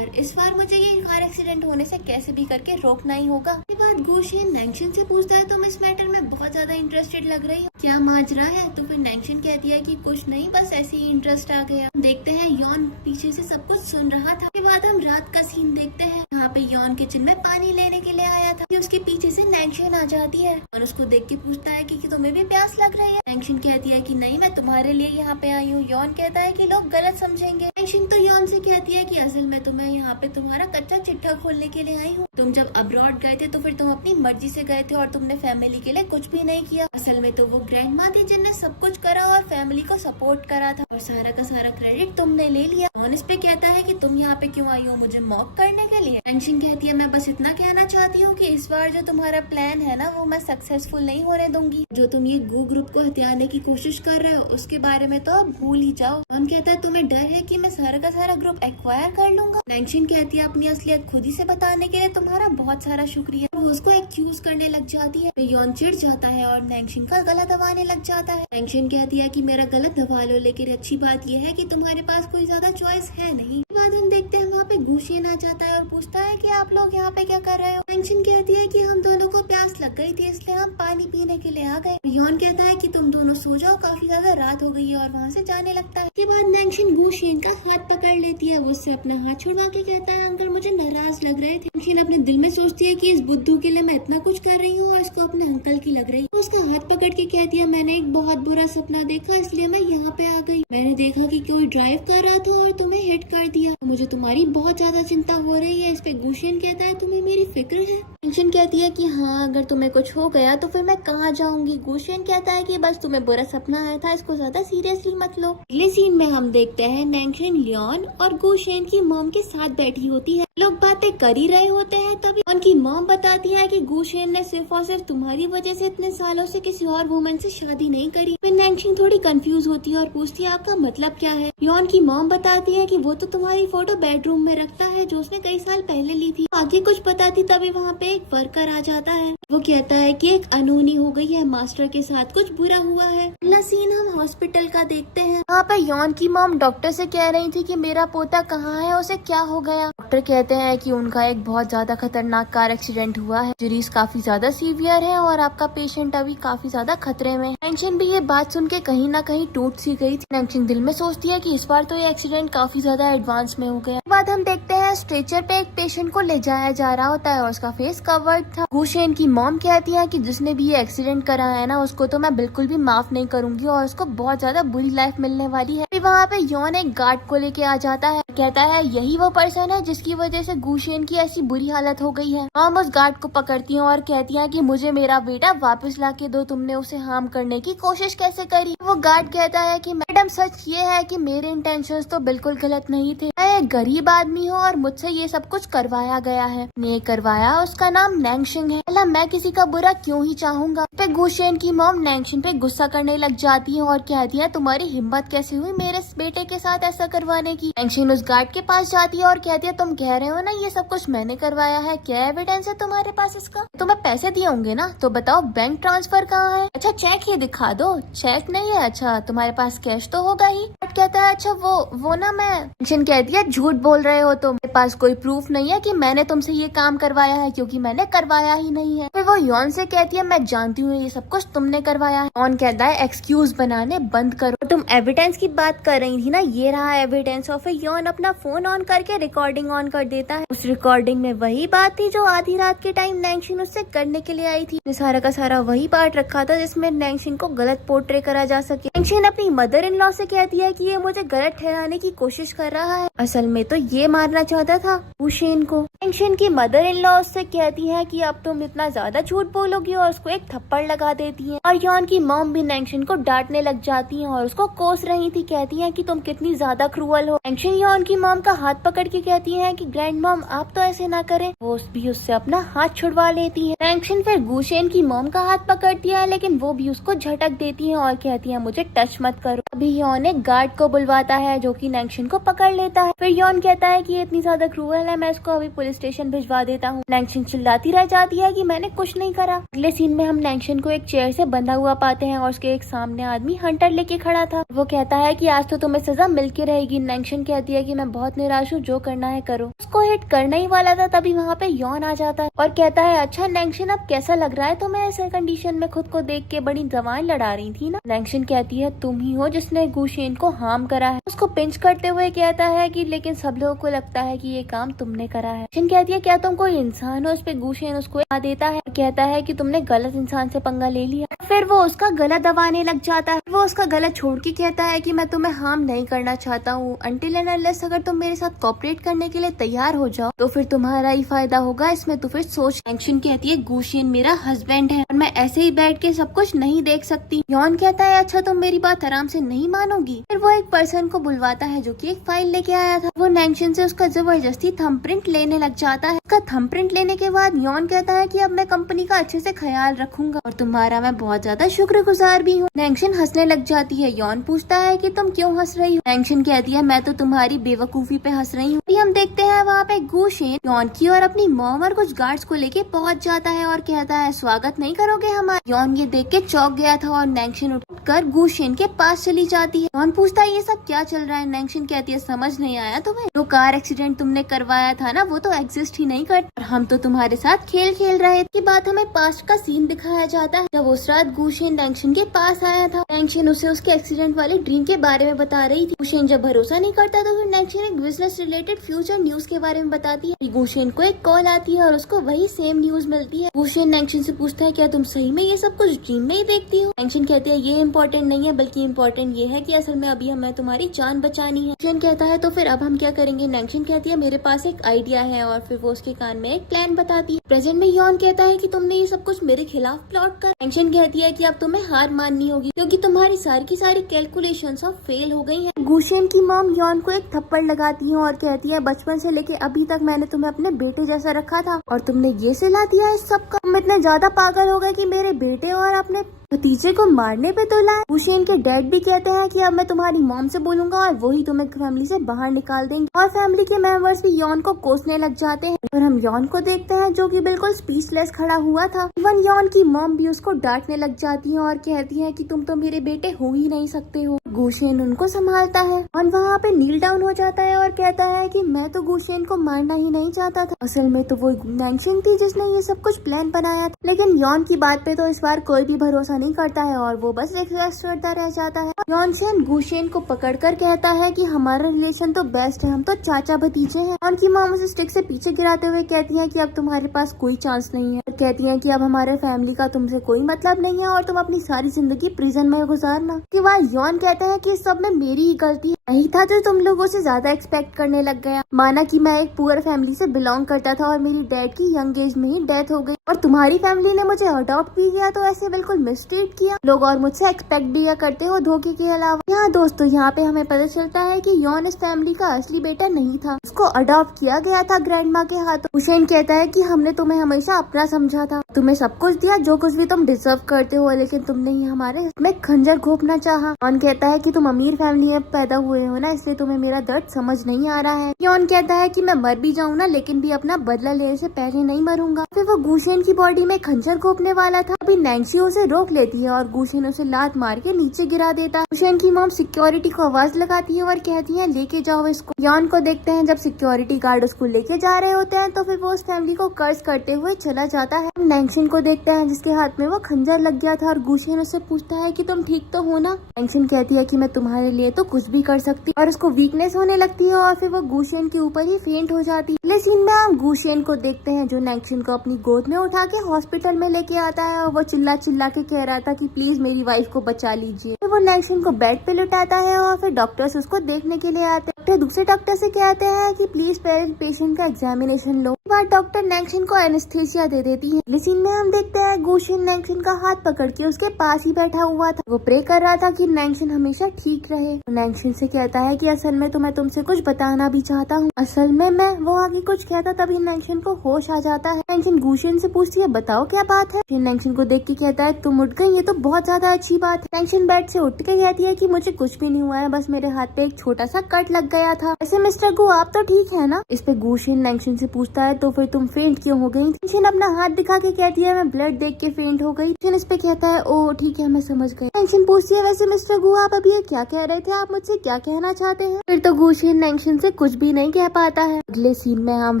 इस बार मुझे ये कार एक्सीडेंट होने से कैसे भी करके रोकना ही होगा। ये बात गुशेन नैंगशिन से पूछता है तुम इस मैटर में बहुत ज्यादा इंटरेस्टेड लग रही हो, क्या माजरा है। तो फिर नैंगशिन कहती है कि कुछ नहीं, बस ऐसे ही इंटरेस्ट आ गया। देखते हैं यॉन पीछे से सब कुछ सुन रहा था। के बाद हम रात का सीन देखते हैं। यहाँ पे यॉन किचन में पानी लेने के लिए आया था, उसके पीछे से नैंगशिन आ जाती है और उसको देख के पूछता है कि तुम्हें भी प्यास लग रही है। नैंगशिन कहती है कि नहीं, मैं तुम्हारे लिए यहाँ पे आई हूँ। यॉन कहता है कि लोग गलत समझेंगे। नैंगशिन तो यॉन से कहती है कि असल में तो मैं यहाँ पे तुम्हारा कच्चा चिट्ठा खोलने के लिए आई हूँ। तुम जब अब्रॉड गए थे तो फिर तुम अपनी मर्जी से गए थे और तुमने फैमिली के लिए कुछ भी नहीं किया। असल में तो वो ग्रैंड माँ थी जिनने सब कुछ करा और फैमिली को सपोर्ट करा था, और सारा का सारा क्रेडिट तुमने ले लिया। यॉन इस पे कहता है कि तुम यहाँ पे क्यों आई हो, मुझे मॉक करने के लिए। नैंगशिन कहती है मैं बस इतना कहना चाहती हूँ कि इस बार जो तुम्हारा प्लान है ना वो मैं सक्सेसफुल नहीं होने दूंगी। जो तुम ये गू ग्रुप को हथियाने की कोशिश कर रहे हो उसके बारे में तो अब भूल ही जाओ। यॉन कहता है तुम्हें डर है कि मैं सारा का सारा ग्रुप एक्वायर कर लूंगा। नैंगशिन कहती है अपनी असलियत खुद ही से बताने के लिए तुम्हारा बहुत सारा शुक्रिया। वो उसको एक्यूज करने लग जाती है। यॉन चिढ़ जाता है और नैंगशिन का गला दबाने लग जाता है। नैंगशिन कहती है कि मेरा गला दबा लो, लेकिन अच्छी बात यह है कि तुम्हारे पास कोई ज्यादा चॉइस है नहीं। बाद हम देखते हैं वहाँ पे गुशेन आ जाता है और पूछता है कि आप लोग यहाँ पे क्या कर रहे हो। नैंगशिन कहती है कि हम दोनों को प्यास लग गई थी इसलिए हम पानी पीने के लिए आ गए। यॉन कहता है कि तुम दोनों सो जाओ, काफी ज्यादा रात हो गई है, और वहाँ से जाने लगता है। के बाद नैंगशिन गुशेन का हाथ पकड़ लेती है। वो उससे अपना हाथ छुड़वा के कहता है अंकल मुझे नाराज लग रहे थे। नैंगशिन अपने दिल में सोचती है कि इस बुद्धू के लिए मैं इतना कुछ कर रही हूँ और इसको अपने अंकल की लग रही है। उसका हाथ पकड़ के कहती है मैंने एक बहुत बुरा सपना देखा इसलिए मैं यहाँ पे आ गई। मैंने देखा कि कोई ड्राइव कर रहा था और तुम्हें हिट कर दिया। मुझे तुम्हारी बहुत ज्यादा चिंता हो रही है। इस पे गुशेन कहता है तुम्हें मेरी फिक्र है। नैंगशिन कहती है कि हाँ अगर तुम्हें कुछ हो गया तो फिर मैं कहाँ जाऊंगी। गुशेन कहता है कि बस तुम्हें बुरा सपना आया था, इसको ज्यादा सीरियसली मत लो। अगले सीन में हम देखते हैं नैंगशिन लियोन और गुशेन की मॉम के साथ बैठी होती है। लोग बातें कर ही रहे होते हैं तभी उनकी मॉम बताती है कि गुशेन ने सिर्फ और सिर्फ तुम्हारी वजह से इतने सालों से किसी और वुमन से शादी नहीं करी। फिर नैंगशिन थोड़ी कंफ्यूज होती है और पूछती है आपका मतलब क्या है। लियोन की मॉम बताती है कि वो तो तुम्हारी फोटो बेडरूम में रखता है जो उसने कई साल पहले ली थी। आगे कुछ बताती तभी वहाँ पे एक वर्कर आ जाता है। वो कहता है कि एक अनहोनी हो गई है, मास्टर के साथ कुछ बुरा हुआ है। अगला सीन हम हॉस्पिटल का देखते हैं। वहाँ पर यॉन की मॉम डॉक्टर से कह रही थी कि मेरा पोता कहाँ है, उसे क्या हो गया। डॉक्टर कहते हैं कि उनका एक बहुत ज्यादा खतरनाक कार एक्सीडेंट हुआ है, इंजरीज काफी ज्यादा सीवियर है और आपका पेशेंट अभी काफी ज्यादा खतरे में। नैंगशिन भी ये बात सुन के कहीं ना कहीं टूट सी गई थी। नैंगशिन दिल में सोचती है कि इस बार तो ये एक्सीडेंट काफी ज्यादा एडवांस में हो गया। बाद हम देखते हैं स्ट्रेचर पे एक पेशेंट को ले जाया जा रहा होता है और उसका फेस कवर्ड था। गुशेन की मॉम कहती है कि जिसने भी ये एक्सीडेंट करा है ना उसको तो मैं बिल्कुल भी माफ नहीं करूंगी और उसको बहुत ज्यादा बुरी लाइफ मिलने वाली है। फिर वहाँ पे यॉन एक गार्ड को लेके आ जाता है, कहता है यही वो पर्सन है जिसकी वजह से गुशेन की ऐसी बुरी हालत हो गई है। मॉम उस गार्ड को पकड़ती है और कहती है कि मुझे मेरा बेटा वापस ला के दो, तुमने उसे हार्म करने की कोशिश कैसे करी। वो गार्ड कहता है कि मैडम सच ये है कि मेरे इंटेंशंस तो बिल्कुल गलत नहीं थे, मैं एक गरीब आदमी हूँ और मुझसे ये सब कुछ करवाया गया है। ने करवाया उसका नाम नैंगशिन है, भला मैं किसी का बुरा क्यों ही चाहूंगा। पे गुशेन की मॉम नैंगशिन पे गुस्सा करने लग जाती है और कहती है तुम्हारी हिम्मत कैसे हुई मेरे बेटे के साथ ऐसा करवाने की। नैंगशिन उस गार्ड के पास जाती है और कहती है तुम कह रहे हो ना ये सब कुछ मैंने करवाया है, क्या एविडेंस है तुम्हारे पास इसका। तुम्हें पैसे दिए होंगे ना, तो बताओ बैंक ट्रांसफर कहाँ है। अच्छा चेक ही दिखा दो। चेक नहीं है, अच्छा तुम्हारे पास कैश तो होगा ही। कहता है अच्छा वो ना मैं। नैंगशिन कहती है झूठ बोल रहे हो तुम, मेरे पास कोई प्रूफ नहीं है कि मैंने तुमसे ये काम करवाया है क्योंकि मैंने करवाया ही नहीं है। फिर वो यॉन से कहती है मैं जानती हूँ ये सब कुछ तुमने करवाया है। यॉन कहता है एक्सक्यूज बनाने बंद करो, तुम एविडेंस की बात कर रही थी ना, ये रहा एविडेंस। और फिर यॉन अपना फोन ऑन करके रिकॉर्डिंग ऑन कर देता है। उस रिकॉर्डिंग में वही बात थी जो आधी रात के टाइम नैंगशिन उससे करने के लिए आई थी। सारा का सारा वही पार्ट रखा था जिसमें नैंगशिन को गलत पोर्ट्रे करा जा सके। नैंगशिन अपनी मदर इन लॉ से कहती है कि ये मुझे गलत ठहराने की कोशिश कर रहा है, असल में तो ये मारना चाहता था गुशेन को। नैंगशिन की मदर इन लॉ उससे कहती है कि अब तुम इतना ज्यादा झूठ बोलोगी और उसको एक थप्पड़ लगा देती है। और यॉन की मॉम भी नैंगशिन को डांटने लग जाती है और उसको कोस रही थी, कहती है कि तुम कितनी ज्यादा क्रूअल हो। नैंगशिन यॉन योन की मॉम का हाथ पकड़ के कहती है कि ग्रैंड मॉम आप तो ऐसे ना करें। वो भी उससे अपना हाथ छुड़वा लेती है। नैंगशिन फिर गुशेन की मॉम का हाथ पकड़ती है, लेकिन वो भी उसको झटक देती है और कहती है मुझे टच मत करो। अभी योन एक गार्ड को बुलवाता है जो कि नैंगशिन को पकड़ लेता है। फिर योन कहता है कि ये इतनी ज्यादा क्रूअल है, मैं इसको अभी पुलिस स्टेशन भिजवा देता हूँ। नैंगशिन चिल्लाती रह जाती है कि मैंने कुछ नहीं करा। अगले सीन में हम नैंगशिन को एक चेयर से बंधा हुआ पाते हैं और उसके एक सामने आदमी हंटर लेके खड़ा था। वो कहता है कि आज तो तुम्हें सजा मिल के रहेगी। नैंगशिन कहती है कि मैं बहुत निराश हूँ, जो करना है करो। उसको हिट करना ही वाला था, तभी वहाँ पे योन आ जाता है और कहता है अच्छा नैंगशिन अब कैसा लग रहा है तुम्हें ऐसे कंडीशन में खुद को देख के? बड़ी जबान लड़ा रही थी ना। नैंगशिन कहती है तुम ही हो जिसने गुशेन को हार्म करा है। उसको पिंच करते हुए कहता है कि लेकिन सब लोगों को लगता है कि ये काम तुमने करा है। नैंगशिन कहती है क्या तुम कोई इंसान हो? उस पे गुशेन उसको देता है, कहता है कि तुमने गलत इंसान से पंगा ले लिया। फिर वो उसका गला दबाने लग जाता है। वो उसका गला छोड़ के कहता है कि मैं तुम्हें हार्म नहीं करना चाहता हूँ, अनटिल एंड अनलेस अगर तुम मेरे साथ कोऑपरेट करने के लिए तैयार हो जाओ तो फिर तुम्हारा ही फायदा होगा इसमें, तो फिर सोच। नैंगशिन कहती है गुशेन मेरा हस्बैंड है और मैं ऐसे ही बैठ के सब कुछ नहीं देख सकती। योन कहता है अच्छा तुम मेरी बात आराम से नहीं मानोगी। फिर वो एक पर्सन को बुलवाता है जो कि एक फाइल लेके आया था। वो नैंगशिन से उसका जबरदस्ती थंबप्रिंट लेने लग जाता है। उसका थंबप्रिंट लेने के बाद योन कहता है कि अब मैं कंपनी का अच्छे से ख्याल रखूंगा और तुम्हारा मैं बहुत ज्यादा शुक्रगुजार भी हूँ। नैंगशिन हंसने लग जाती है। योन पूछता है कि तुम क्यों हंस रही हो? नैंगशिन कहती है मैं तो तुम्हारी बेवकूफी पे हंस रही हूँ। हम देखते हैं वहाँ पे गुशेन योन की और अपनी मॉम और कुछ गार्ड्स को लेके पहुँच जाता है और कहता है स्वागत नहीं करोगे हमारा? योन ये देख के चौंक गया था और नैंगशिन उठकर गुशेन के पास चली जाती है। योन पूछता है ये सब क्या चल रहा है? नैंगशिन कहती है समझ नहीं आया तुम्हें? जो कार एक्सीडेंट तुमने करवाया था ना वो तो एग्जिस्ट ही नहीं करता, हम तो तुम्हारे साथ खेल खेल रहे थे। बाद हमें पास्ट का सीन दिखाया जाता है जब उस रात गुशेन नैंगशिन के पास आया था। नैंगशिन उसे उसके एक्सीडेंट वाले ड्रीम के बारे में बता रही थी। गुशेन जब भरोसा नहीं करता तो फिर नैंगशिन एक बिजनेस रिलेटेड फ्यूचर न्यूज के बारे में बताती है। गुशेन को एक कॉल आती है और उसको वही सेम न्यूज मिलती है। गुशेन नैंगशिन से पूछता है क्या तुम सही में ये सब कुछ ड्रीम में ही देखती हो? नैंगशिन कहती है ये इम्पोर्टेंट नहीं है, बल्कि इम्पोर्टेंट ये है कि असल में अभी हमें तुम्हारी जान बचानी है। गुशेन कहता है तो फिर अब हम क्या करेंगे? नैंगशिन कहती है मेरे पास एक आइडिया है और फिर वो उसके कान में एक प्लान बताती है। प्रेजेंट में योन कहता है कि तुमने ये सब कुछ मेरे खिलाफ प्लॉट कर। नैंगशिन कहती है कि अब तुम्हें हार माननी होगी क्योंकि तुम्हारी सारी की सारी कैलकुलेशंस अब फेल हो गई हैं। गुशेन की मॉम योन को एक थप्पड़ लगाती है और कहती है बचपन से लेके अभी तक मैंने तुम्हें अपने बेटे जैसा रखा था और तुमने ये सिला दिया इस सब का। तुम इतने ज्यादा पागल हो गए कि मेरे बेटे और अपने भतीजे को मारने पे तुला है। गुशेन के डैड भी कहते हैं कि अब मैं तुम्हारी मॉम से बोलूंगा और वही तुम्हें फैमिली से बाहर निकाल देंगे। और फैमिली के मेंबर्स भी योन को कोसने लग जाते हैं और हम योन को देखते हैं जो कि बिल्कुल स्पीचलेस खड़ा हुआ था। इवन योन की मॉम भी उसको डांटने लग जाती है और कहती है कि तुम तो मेरे बेटे हो ही नहीं सकते हो। गुशेन उनको संभालता है और वहाँ पे नील डाउन हो जाता है और कहता है कि मैं तो गुशेन को मारना ही नहीं चाहता था, असल में तो वो नैंगशिन थी जिसने ये सब कुछ प्लान बनाया था। लेकिन योन की बात पे तो इस बार कोई भी भरोसा नहीं करता है और वो बस रिक्वेस्ट करता रह जाता है। योन सेन गुशेन को पकड़कर कहता है कि हमारा रिलेशन तो बेस्ट है, हम तो चाचा भतीजे हैं। योन की मॉम उसे स्टिक से पीछे गिराते हुए कहती है कि अब तुम्हारे पास कोई चांस नहीं है। कहती है कि अब हमारे फैमिली का तुमसे कोई मतलब नहीं है और तुम अपनी सारी जिंदगी प्रिजन में गुजारना। के बाद योन कहता है कि सब में मेरी ही गलती नहीं था जो तुम लोगों से ज्यादा एक्सपेक्ट करने लग गया। माना कि मैं एक पुअर फैमिली से बिलोंग करता था और मेरी डैड की यंग एज में ही डेथ हो गई और तुम्हारी फैमिली ने मुझे अडॉप्ट भी किया तो ऐसे बिल्कुल मिसट्रीट किया लोग और मुझसे एक्सपेक्ट भी करते हो धोखे के अलावा। यहाँ दोस्तों यहाँ पे हमें पता चलता है कि योन इस फैमिली का असली बेटा नहीं था, उसको अडॉप्ट किया गया था ग्रैंड माँ के हाथों। गुशेन कहता है कि हमने तुम्हें हमेशा अपना समझा था, तुम्हें सब कुछ दिया जो कुछ भी तुम डिजर्व करते हो, लेकिन तुमने ही हमारे में खंजर घोंपना चाहा। योन कहता है कि तुम अमीर फैमिली में पैदा हुए हो ना, इसलिए तुम्हें मेरा दर्द समझ नहीं आ रहा है। योन कहता है कि मैं मर भी जाऊँ ना, लेकिन भी अपना बदला लेने से पहले नहीं मरूंगा। फिर वो गुशेन की बॉडी में खंजर घोंपने वाला था, अभी नैंसी उसे रोक लेती है और गुशेन उसे लात मार के नीचे गिरा देता है। गुशेन की मॉम सिक्योरिटी को आवाज लगाती है और कहती है लेके जाओ इसको। योन को देखते हैं जब सिक्योरिटी गार्ड उसको लेके जा रहे होते हैं तो फिर वो उस फैमिली को कर्ज करते हुए चला जाता है। नैंगशिन को देखते हैं जिसके हाथ में वो खंजर लग गया था और गुशेन उससे पूछता है कि तुम ठीक तो हो ना। नैंगशिन कहती है कि मैं तुम्हारे लिए तो कुछ भी कर सकती और उसको वीकनेस होने लगती है और फिर वो गुशेन के ऊपर ही फेंट हो जाती है। अगले सीन में हम गुशेन को देखते हैं जो नैंगशिन को अपनी गोद में उठा के हॉस्पिटल में लेके आता है और वो चिल्ला चिल्ला के कह रहा था कि प्लीज मेरी वाइफ को बचा लीजिए। फिर वो नैंगशिन को बेड पे लुटाता है और फिर डॉक्टर्स उसको देखने के लिए आते हैं। दूसरे डॉक्टर से कहते हैं कि प्लीज पेशेंट का एग्जामिनेशन लो। बाद डॉक्टर नैंगशन को एनेस्थीसिया दे देती है। अगले सीन में हम देखते हैं गुशिन नैंगशन का हाथ पकड़ के उसके पास ही बैठा हुआ था। वो प्रे कर रहा था कि नैंगशन हमेशा ठीक रहे। नैंगशन से कहता है कि असल में तो मैं तुमसे कुछ बताना भी चाहता हूँ। असल में मैं वो आगे कुछ कहता तभी नैंगशन को होश आ जाता है। नैंगशन गुशिन से पूछती है बताओ क्या बात है। नैंगशन को देख के कहता है तुम उठ गई, ये तो बहुत ज्यादा अच्छी बात है। नैंगशन बेड से उठ के कहती है कि मुझे कुछ भी नहीं हुआ है, बस मेरे हाथ पे एक छोटा सा कट लग गया था। ऐसे मिस्टर गु आप तो ठीक है ना। इस पे गुशिन नैंगशन से पूछता है तो फिर तुम फेंट क्यों हो गई। नैंगशन अपना हाथ दिखा के कहती है मैं ब्लड देख के फेंट हो गई। नैंगशन इस पे कहता है ओ ठीक है मैं समझ गई। नैंगशन पूछती है वैसे मिस्टर गु आप अभी ये क्या कह रहे थे, आप मुझसे क्या कहना चाहते हैं। फिर तो गुशिन नैंगशन से कुछ भी नहीं कह पाता है। अगले सीन में हम